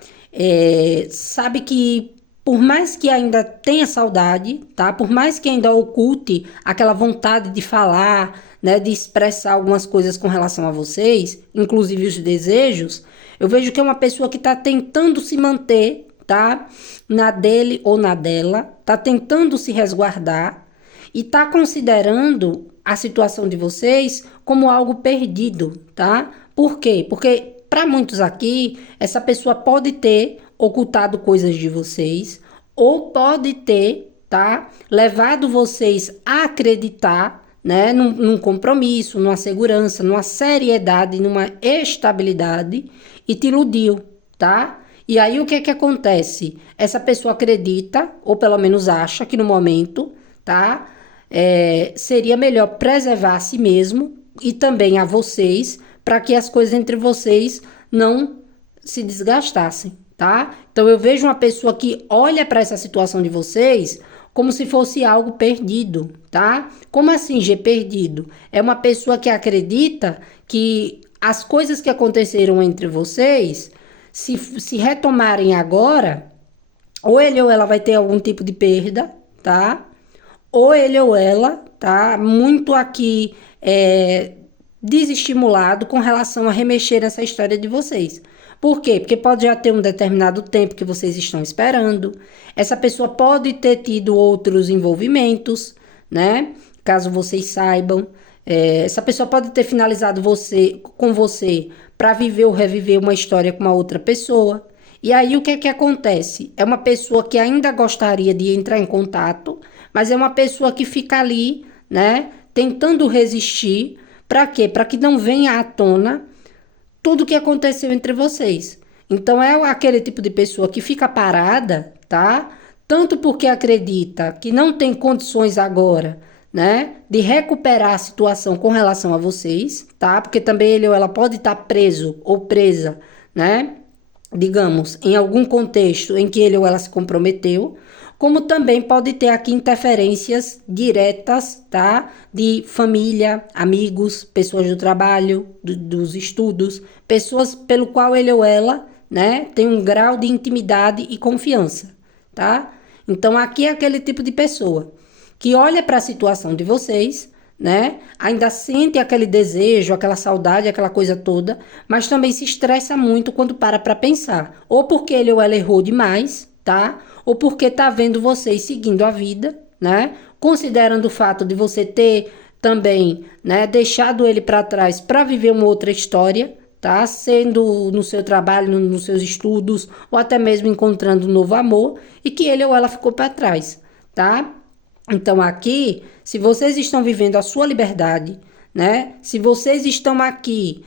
Sabe que por mais que ainda tenha saudade, tá? Por mais que ainda oculte aquela vontade de falar, né? De expressar algumas coisas com relação a vocês, inclusive os desejos, eu vejo que é uma pessoa que tá tentando se manter, tá? Na dele ou na dela, tá tentando se resguardar e tá considerando a situação de vocês como algo perdido, tá? Por quê? Porque para muitos aqui, essa pessoa pode ter ocultado coisas de vocês ou pode ter, tá? Levado vocês a acreditar, né? Num compromisso, numa segurança, numa seriedade, numa estabilidade e te iludiu, tá? E aí o que que acontece? Essa pessoa acredita, ou pelo menos acha que no momento, tá? Seria melhor preservar a si mesmo e também a vocês, para que as coisas entre vocês não se desgastassem, tá? Então eu vejo uma pessoa que olha para essa situação de vocês como se fosse algo perdido, tá? Como assim, G, perdido? É uma pessoa que acredita que as coisas que aconteceram entre vocês, se retomarem agora, ou ele ou ela vai ter algum tipo de perda, tá? Ou ele ou ela tá muito aqui desestimulado com relação a remexer nessa história de vocês. Por quê? Porque pode já ter um determinado tempo que vocês estão esperando. Essa pessoa pode ter tido outros envolvimentos, né? Caso vocês saibam. Essa pessoa pode ter finalizado com você para viver ou reviver uma história com uma outra pessoa. E aí o que é que acontece? É uma pessoa que ainda gostaria de entrar em contato, mas é uma pessoa que fica ali, né, tentando resistir. Para quê? Para que não venha à tona tudo o que aconteceu entre vocês. Então é aquele tipo de pessoa que fica parada, tá? Tanto porque acredita que não tem condições agora, né, de recuperar a situação com relação a vocês, tá? Porque também ele ou ela pode estar preso ou presa, né? Digamos, em algum contexto em que ele ou ela se comprometeu, Como também pode ter aqui interferências diretas, tá? De família, amigos, pessoas do trabalho, dos estudos, pessoas pelo qual ele ou ela, né, tem um grau de intimidade e confiança, tá? Então aqui é aquele tipo de pessoa que olha para a situação de vocês, né? Ainda sente aquele desejo, aquela saudade, aquela coisa toda, mas também se estressa muito quando para pensar, ou porque ele ou ela errou demais, tá? Ou porque tá vendo vocês seguindo a vida, né? Considerando o fato de você ter também, né, deixado ele para trás para viver uma outra história, tá? Sendo no seu trabalho, nos seus estudos, ou até mesmo encontrando um novo amor, e que ele ou ela ficou para trás, tá? Então aqui, se vocês estão vivendo a sua liberdade, né? Se vocês estão aqui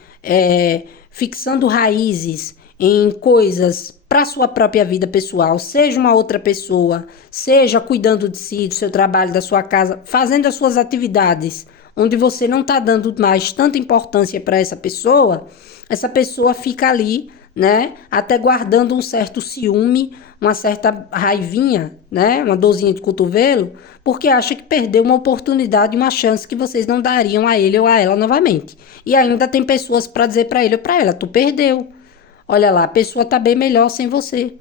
fixando raízes em coisas para sua própria vida pessoal, seja uma outra pessoa, seja cuidando de si, do seu trabalho, da sua casa, fazendo as suas atividades, onde você não está dando mais tanta importância para essa pessoa fica ali, né? Até guardando um certo ciúme, uma certa raivinha, né? Uma dorzinha de cotovelo, porque acha que perdeu uma oportunidade, uma chance que vocês não dariam a ele ou a ela novamente. E ainda tem pessoas para dizer para ele ou para ela, tu perdeu. Olha lá, a pessoa tá bem melhor sem você.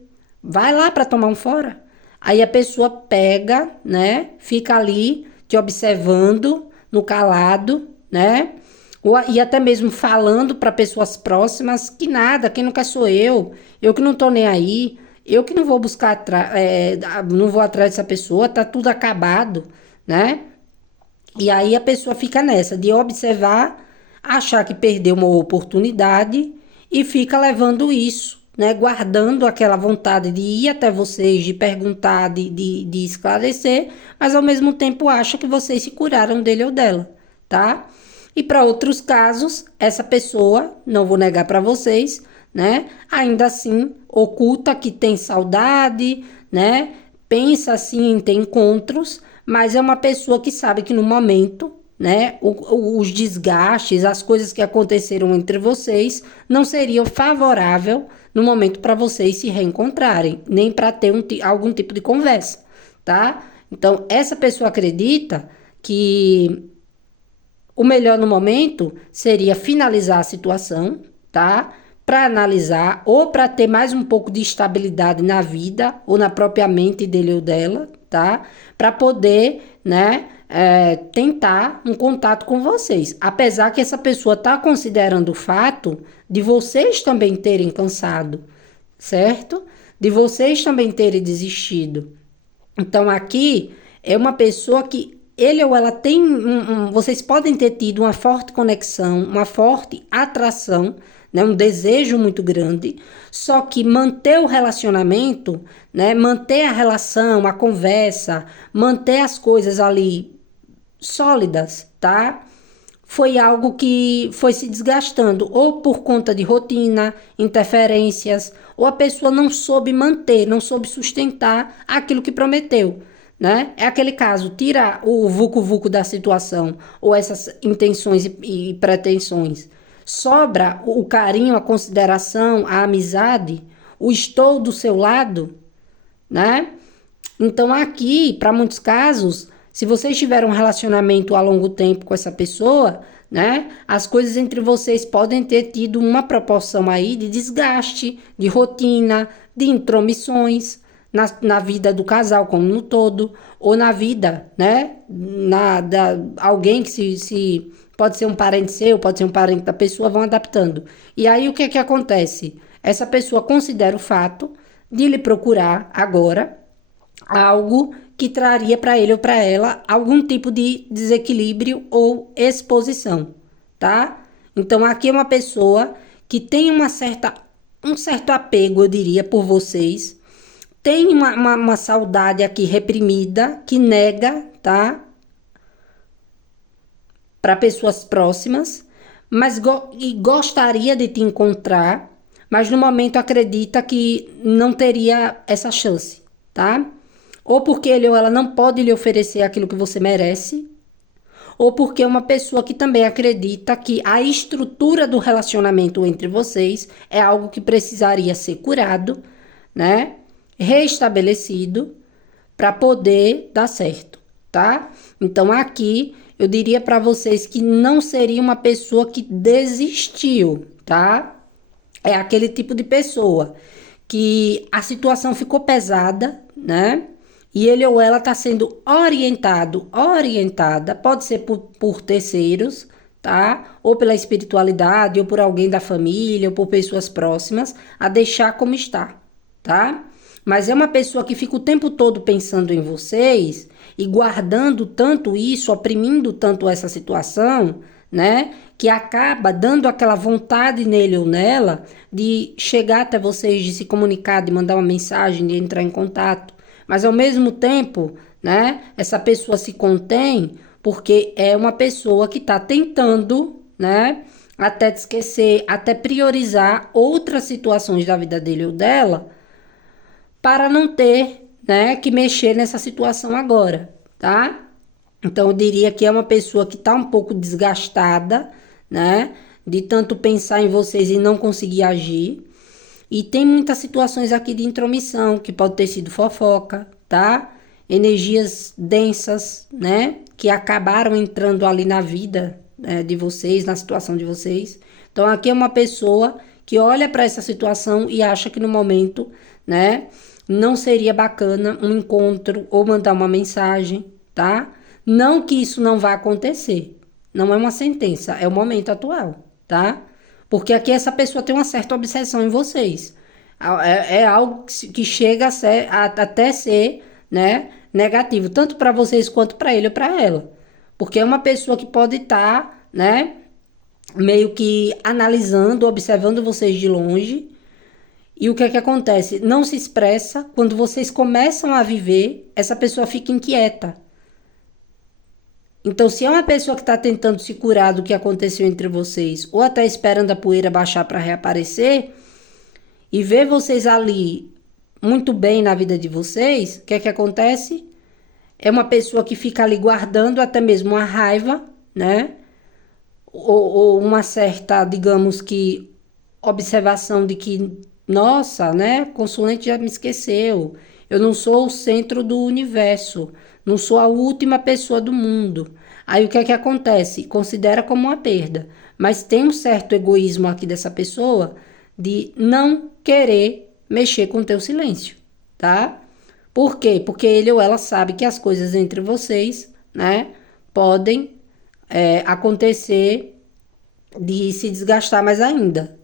Vai lá para tomar um fora. Aí a pessoa pega, né? Fica ali te observando no calado, né? E até mesmo falando para pessoas próximas que nada, quem não quer sou eu que não tô nem aí, eu que não vou buscar, não vou atrás dessa pessoa, tá tudo acabado, né? E aí a pessoa fica nessa de observar, achar que perdeu uma oportunidade e fica levando isso, né? Guardando aquela vontade de ir até vocês, de perguntar, de esclarecer, mas ao mesmo tempo acha que vocês se curaram dele ou dela, tá? E para outros casos, essa pessoa, não vou negar para vocês, né? Ainda assim, oculta que tem saudade, né? Pensa assim em ter encontros, mas é uma pessoa que sabe que no momento, né, os desgastes, as coisas que aconteceram entre vocês não seriam favorável no momento para vocês se reencontrarem, nem para ter algum tipo de conversa, tá? Então, essa pessoa acredita que o melhor no momento seria finalizar a situação, tá? Para analisar ou para ter mais um pouco de estabilidade na vida ou na própria mente dele ou dela, tá? Para poder, né, tentar um contato com vocês. Apesar que essa pessoa está considerando o fato de vocês também terem cansado, certo? De vocês também terem desistido. Então aqui é uma pessoa que ele ou ela tem vocês podem ter tido uma forte conexão, uma forte atração, né, um desejo muito grande, só que manter o relacionamento, né, manter a relação, a conversa, manter as coisas ali sólidas, tá? Foi algo que foi se desgastando, ou por conta de rotina, interferências, ou a pessoa não soube manter, não soube sustentar aquilo que prometeu, né? É aquele caso, tira o vucu-vucu da situação, ou essas intenções e pretensões. Sobra o carinho, a consideração, a amizade, o estou do seu lado, né? Então aqui, para muitos casos, se vocês tiverem um relacionamento a longo tempo com essa pessoa, né? As coisas entre vocês podem ter tido uma proporção aí de desgaste, de rotina, de intromissões na vida do casal como no todo, ou na vida, né? Alguém que se pode ser um parente seu, pode ser um parente da pessoa, vão adaptando. E aí o que é que acontece? Essa pessoa considera o fato de lhe procurar agora algo que traria para ele ou para ela algum tipo de desequilíbrio ou exposição, tá? Então aqui é uma pessoa que tem um certo apego, eu diria, por vocês, tem uma saudade aqui reprimida, que nega, tá? Para pessoas próximas, mas gostaria de te encontrar, mas no momento acredita que não teria essa chance, tá? Ou porque ele ou ela não pode lhe oferecer aquilo que você merece, ou porque é uma pessoa que também acredita que a estrutura do relacionamento entre vocês é algo que precisaria ser curado, né? Restabelecido, para poder dar certo, tá? Então aqui eu diria para vocês que não seria uma pessoa que desistiu, tá? É aquele tipo de pessoa que a situação ficou pesada, né? E ele ou ela está sendo orientada, pode ser por terceiros, tá? Ou pela espiritualidade, ou por alguém da família, ou por pessoas próximas, a deixar como está, tá? Mas é uma pessoa que fica o tempo todo pensando em vocês e guardando tanto isso, oprimindo tanto essa situação, né? Que acaba dando aquela vontade nele ou nela de chegar até vocês, de se comunicar, de mandar uma mensagem, de entrar em contato. Mas ao mesmo tempo, né? Essa pessoa se contém porque é uma pessoa que está tentando, né? Até te esquecer, até priorizar outras situações da vida dele ou dela para não ter, né, que mexer nessa situação agora, tá? Então eu diria que é uma pessoa que está um pouco desgastada, né, de tanto pensar em vocês e não conseguir agir. E tem muitas situações aqui de intromissão, que pode ter sido fofoca, tá? Energias densas, né, que acabaram entrando ali na vida, né, de vocês, na situação de vocês. Então aqui é uma pessoa que olha para essa situação e acha que no momento, né, não seria bacana um encontro ou mandar uma mensagem, tá? Não que isso não vá acontecer. Não é uma sentença, é o momento atual, tá? Porque aqui essa pessoa tem uma certa obsessão em vocês. É algo que chega até ser, né, negativo, tanto para vocês quanto para ele ou para ela. Porque é uma pessoa que pode estar, né, meio que analisando, observando vocês de longe. E o que é que acontece? Não se expressa. Quando vocês começam a viver, essa pessoa fica inquieta. Então, se é uma pessoa que está tentando se curar do que aconteceu entre vocês, ou até esperando a poeira baixar para reaparecer, e ver vocês ali muito bem na vida de vocês, o que é que acontece? É uma pessoa que fica ali guardando até mesmo uma raiva, né? Ou uma certa, digamos que, observação de que, nossa, né? Consulente já me esqueceu. Eu não sou o centro do universo. Não sou a última pessoa do mundo. Aí o que é que acontece? Considera como uma perda. Mas tem um certo egoísmo aqui dessa pessoa de não querer mexer com o teu silêncio, tá? Por quê? Porque ele ou ela sabe que as coisas entre vocês, né, podem acontecer de se desgastar mais ainda,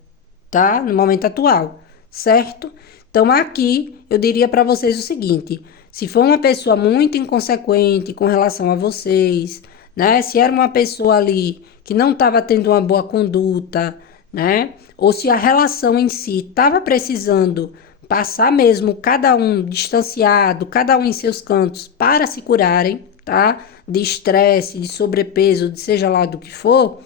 tá? No momento atual, certo? Então aqui eu diria para vocês o seguinte: se for uma pessoa muito inconsequente com relação a vocês, né? Se era uma pessoa ali que não estava tendo uma boa conduta, né? Ou se a relação em si estava precisando passar mesmo cada um distanciado, cada um em seus cantos para se curarem, tá? De estresse, de sobrepeso, de seja lá do que for,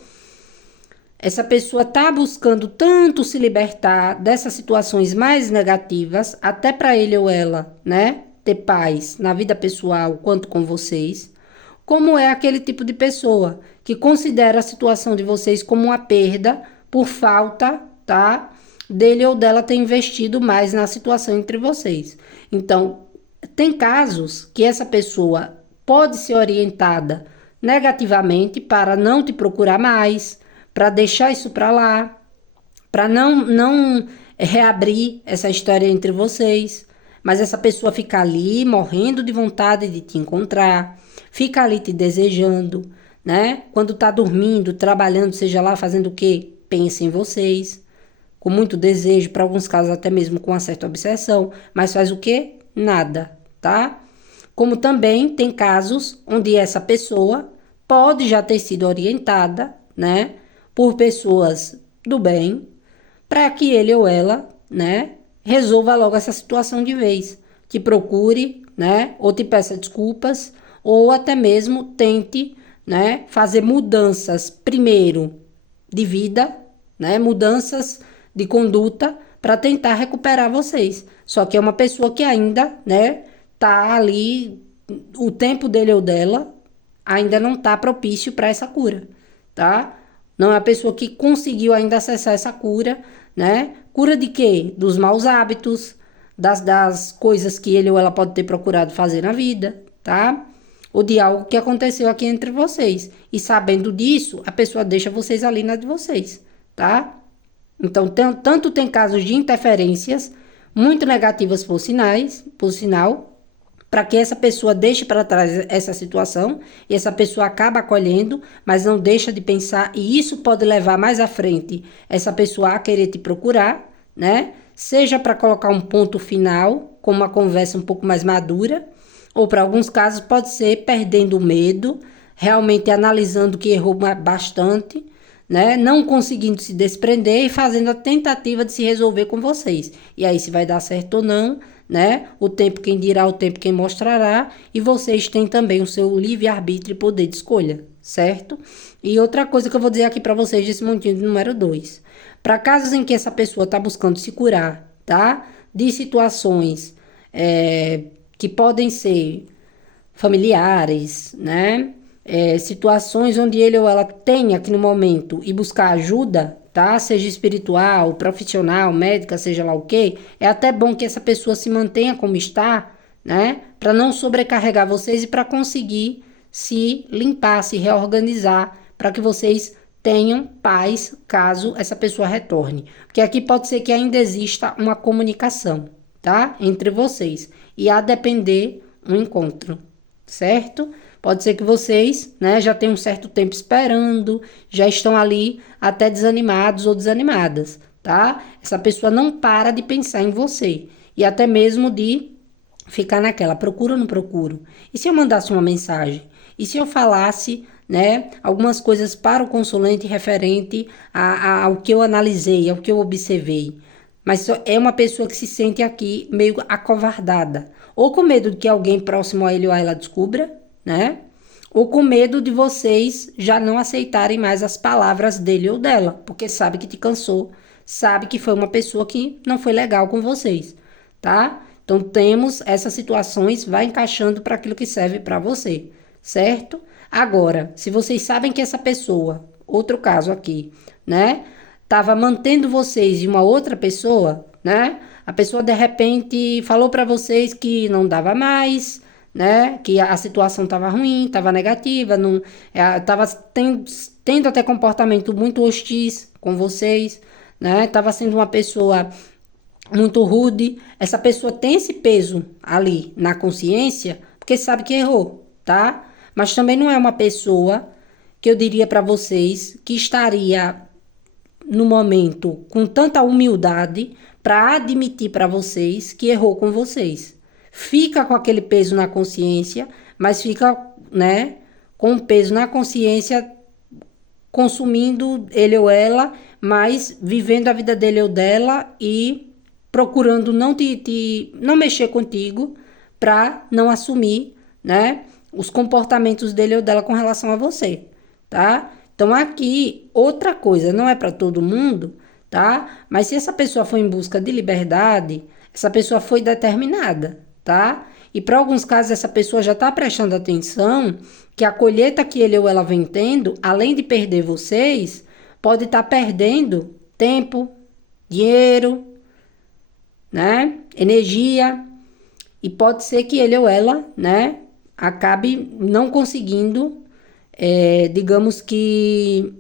essa pessoa está buscando tanto se libertar dessas situações mais negativas, até para ele ou ela, né, ter paz na vida pessoal quanto com vocês, como é aquele tipo de pessoa que considera a situação de vocês como uma perda por falta, tá, dele ou dela ter investido mais na situação entre vocês. Então, tem casos que essa pessoa pode ser orientada negativamente para não te procurar mais, para deixar isso para lá, para não reabrir essa história entre vocês. Mas essa pessoa fica ali morrendo de vontade de te encontrar, fica ali te desejando, né? Quando tá dormindo, trabalhando, seja lá fazendo o quê? Pensa em vocês, com muito desejo, para alguns casos até mesmo com uma certa obsessão, mas faz o quê? Nada, tá? Como também tem casos onde essa pessoa pode já ter sido orientada, né, por pessoas do bem, para que ele ou ela, né, resolva logo essa situação de vez, te procure, né, ou te peça desculpas, ou até mesmo tente, né, fazer mudanças primeiro de vida, né, mudanças de conduta para tentar recuperar vocês. Só que é uma pessoa que ainda, né, tá ali, o tempo dele ou dela ainda não tá propício para essa cura, tá? Não é a pessoa que conseguiu ainda acessar essa cura, né? Cura de quê? Dos maus hábitos, das coisas que ele ou ela pode ter procurado fazer na vida, tá? Ou de algo que aconteceu aqui entre vocês. E sabendo disso, a pessoa deixa vocês ali na de vocês, tá? Então, tanto tem casos de interferências muito negativas por sinal, para que essa pessoa deixe para trás essa situação e essa pessoa acaba acolhendo, mas não deixa de pensar, e isso pode levar mais à frente essa pessoa a querer te procurar, né? Seja para colocar um ponto final, com uma conversa um pouco mais madura, ou para alguns casos pode ser perdendo o medo, realmente analisando que errou bastante, né? Não conseguindo se desprender e fazendo a tentativa de se resolver com vocês. E aí, se vai dar certo ou não, né? O tempo quem dirá, o tempo quem mostrará. E vocês têm também o seu livre-arbítrio e poder de escolha, certo? E outra coisa que eu vou dizer aqui para vocês desse montinho de número 2. Para casos em que essa pessoa está buscando se curar, tá? De situações que podem ser familiares, né? Situações onde ele ou ela tenha que no momento e buscar ajuda, tá? Seja espiritual, profissional, médica, seja lá o que, é até bom que essa pessoa se mantenha como está, né? Para não sobrecarregar vocês e para conseguir se limpar, se reorganizar, para que vocês tenham paz caso essa pessoa retorne. Porque aqui pode ser que ainda exista uma comunicação, tá? Entre vocês. E a depender um encontro, certo? Pode ser que vocês, né, já tenham um certo tempo esperando, já estão ali até desanimados ou desanimadas, tá? Essa pessoa não para de pensar em você e até mesmo de ficar naquela, procuro ou não procuro? E se eu mandasse uma mensagem? E se eu falasse, né, algumas coisas para o consulente referente ao que eu analisei, ao que eu observei? Mas é uma pessoa que se sente aqui meio acovardada, ou com medo de que alguém próximo a ele ou a ela descubra, né? Ou com medo de vocês já não aceitarem mais as palavras dele ou dela, porque sabe que te cansou, sabe que foi uma pessoa que não foi legal com vocês, tá? Então temos essas situações, vai encaixando para aquilo que serve para você, certo? Agora, se vocês sabem que essa pessoa, outro caso aqui, né, tava mantendo vocês e uma outra pessoa, né? A pessoa de repente falou para vocês que não dava mais, né? Que a situação estava ruim, estava negativa, não, estava tendo até comportamento muito hostis com vocês, né? Estava sendo uma pessoa muito rude. Essa pessoa tem esse peso ali na consciência, porque sabe que errou, tá? Mas também não é uma pessoa que eu diria para vocês que estaria no momento com tanta humildade para admitir para vocês que errou com vocês. Fica com aquele peso na consciência, mas fica, né, com o peso na consciência, consumindo ele ou ela, mas vivendo a vida dele ou dela e procurando não mexer contigo para não assumir, né, os comportamentos dele ou dela com relação a você, tá? Então aqui, outra coisa, não é para todo mundo, tá? Mas se essa pessoa foi em busca de liberdade, essa pessoa foi determinada, tá? E para alguns casos essa pessoa já está prestando atenção que a colheita que ele ou ela vem tendo, além de perder vocês, pode estar perdendo tempo, dinheiro, né? Energia, e pode ser que ele ou ela, né, acabe não conseguindo, digamos que,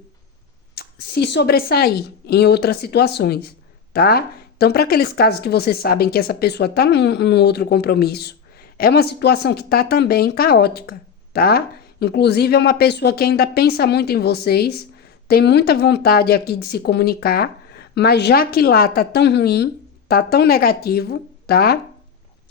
se sobressair em outras situações, tá? Então, para aqueles casos que vocês sabem que essa pessoa está num outro compromisso, é uma situação que está também caótica, tá? Inclusive, é uma pessoa que ainda pensa muito em vocês, tem muita vontade aqui de se comunicar, mas já que lá tá tão ruim, tá tão negativo, tá?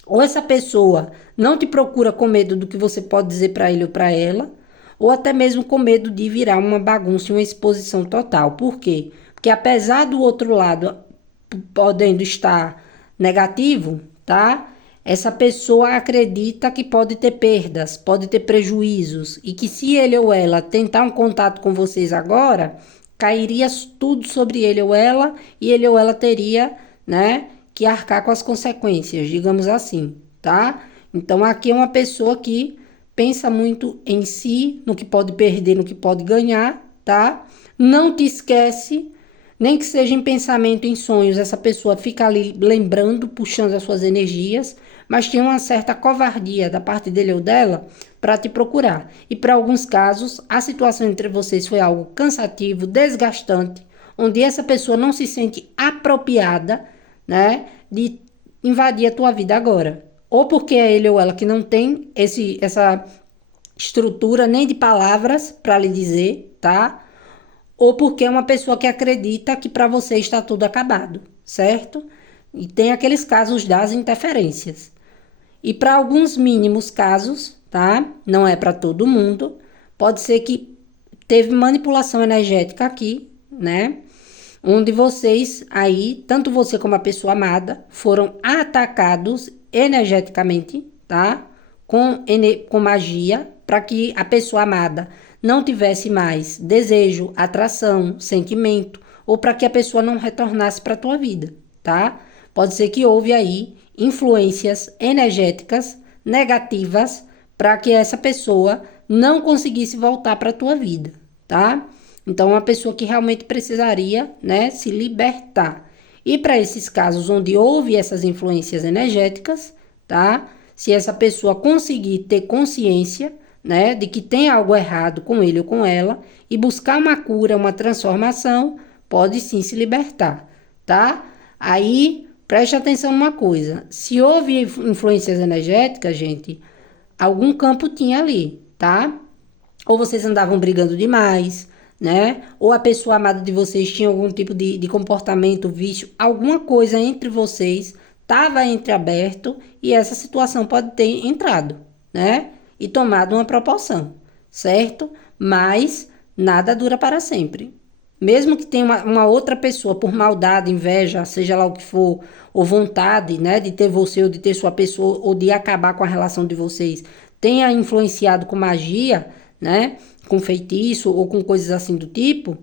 Ou essa pessoa não te procura com medo do que você pode dizer para ele ou para ela, ou até mesmo com medo de virar uma bagunça e uma exposição total. Por quê? Porque apesar do outro lado podendo estar negativo, tá? Essa pessoa acredita que pode ter perdas, pode ter prejuízos e que se ele ou ela tentar um contato com vocês agora, cairia tudo sobre ele ou ela e ele ou ela teria, né, que arcar com as consequências, digamos assim, tá? Então aqui é uma pessoa que pensa muito em si, no que pode perder, no que pode ganhar, tá? Não te esquece, Nem que seja em pensamento, em sonhos, essa pessoa fica ali lembrando, puxando as suas energias, mas tem uma certa covardia da parte dele ou dela para te procurar. E para alguns casos, a situação entre vocês foi algo cansativo, desgastante, onde essa pessoa não se sente apropriada, né, de invadir a tua vida agora. Ou porque é ele ou ela que não tem essa estrutura nem de palavras para lhe dizer, tá? Ou porque é uma pessoa que acredita que para você está tudo acabado, certo? E tem aqueles casos das interferências. E para alguns mínimos casos, tá? Não é para todo mundo. Pode ser que teve manipulação energética aqui, né? Onde vocês aí, tanto você como a pessoa amada, foram atacados energeticamente, tá? Com magia, para que a pessoa amada não tivesse mais desejo, atração, sentimento, ou para que a pessoa não retornasse para a tua vida, tá? Pode ser que houve aí influências energéticas negativas para que essa pessoa não conseguisse voltar para a tua vida, tá? Então, uma pessoa que realmente precisaria, né, se libertar. E para esses casos onde houve essas influências energéticas, tá? Se essa pessoa conseguir ter consciência, né, de que tem algo errado com ele ou com ela e buscar uma cura, uma transformação, pode sim se libertar, tá? Aí, preste atenção numa coisa. Se houve influências energéticas, gente, algum campo tinha ali, tá? Ou vocês andavam brigando demais, né? Ou a pessoa amada de vocês tinha algum tipo de comportamento, vício, alguma coisa entre vocês estava entreaberto e essa situação pode ter entrado, né? E tomado uma proporção, certo? Mas nada dura para sempre. Mesmo que tenha uma outra pessoa, por maldade, inveja, seja lá o que for, ou vontade, né, de ter você ou de ter sua pessoa, ou de acabar com a relação de vocês, tenha influenciado com magia, né, com feitiço ou com coisas assim do tipo,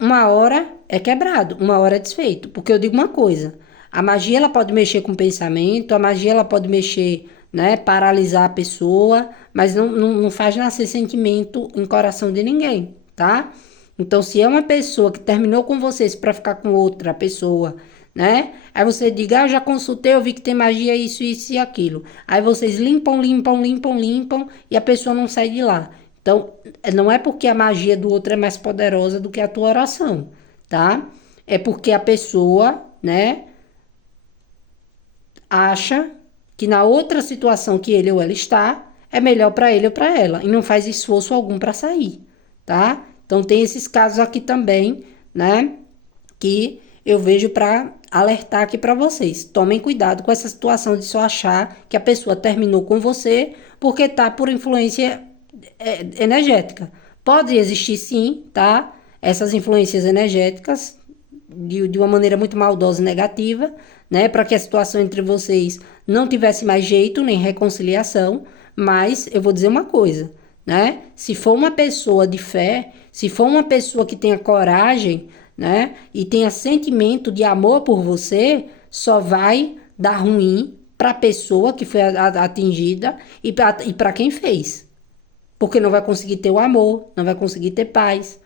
uma hora é quebrado, uma hora é desfeito. Porque eu digo uma coisa, a magia ela pode mexer com o pensamento, a magia ela pode mexer, né, paralisar a pessoa, mas não faz nascer sentimento em coração de ninguém, tá? Então, se é uma pessoa que terminou com vocês para ficar com outra pessoa, né? Aí você diga, eu já consultei, eu vi que tem magia, isso e aquilo. Aí vocês limpam e a pessoa não sai de lá. Então, não é porque a magia do outro é mais poderosa do que a tua oração, tá? É porque a pessoa, né, acha que na outra situação que ele ou ela está, é melhor para ele ou para ela e não faz esforço algum para sair, tá? Então tem esses casos aqui também, né, que eu vejo para alertar aqui para vocês. Tomem cuidado com essa situação de só achar que a pessoa terminou com você porque tá por influência energética. Pode existir sim, tá? Essas influências energéticas de uma maneira muito maldosa e negativa, né? Para que a situação entre vocês não tivesse mais jeito nem reconciliação. Mas eu vou dizer uma coisa, né? Se for uma pessoa de fé, se for uma pessoa que tenha coragem, né? E tenha sentimento de amor por você, só vai dar ruim para a pessoa que foi atingida e para quem fez. Porque não vai conseguir ter o amor, não vai conseguir ter paz.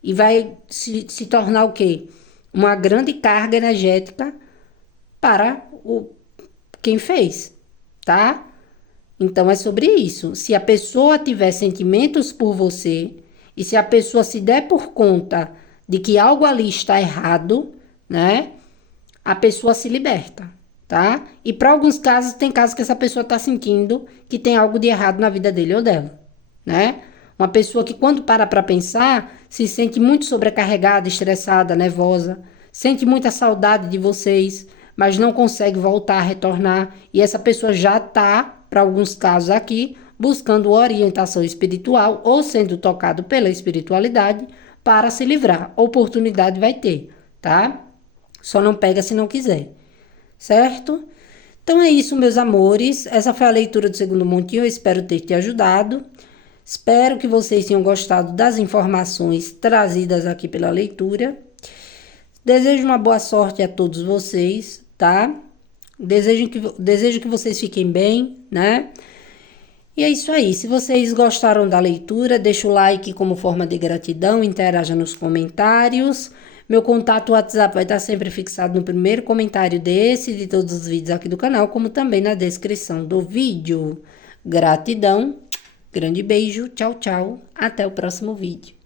E vai se tornar o quê? Uma grande carga energética para quem fez, tá? Então é sobre isso. Se a pessoa tiver sentimentos por você e se a pessoa se der por conta de que algo ali está errado, né? A pessoa se liberta, tá? E para alguns casos, tem casos que essa pessoa está sentindo que tem algo de errado na vida dele ou dela, né? Uma pessoa que quando para pensar, se sente muito sobrecarregada, estressada, nervosa, sente muita saudade de vocês, mas não consegue voltar, retornar. E essa pessoa já está, para alguns casos aqui, buscando orientação espiritual ou sendo tocado pela espiritualidade para se livrar. Oportunidade vai ter, tá? Só não pega se não quiser, certo? Então é isso, meus amores. Essa foi a leitura do segundo montinho. Eu espero ter te ajudado. Espero que vocês tenham gostado das informações trazidas aqui pela leitura. Desejo uma boa sorte a todos vocês, tá? Desejo que vocês fiquem bem, né? E é isso aí. Se vocês gostaram da leitura, deixa o like como forma de gratidão, interaja nos comentários. Meu contato WhatsApp vai estar sempre fixado no primeiro comentário desse e de todos os vídeos aqui do canal, como também na descrição do vídeo. Gratidão, grande beijo, tchau, tchau, até o próximo vídeo.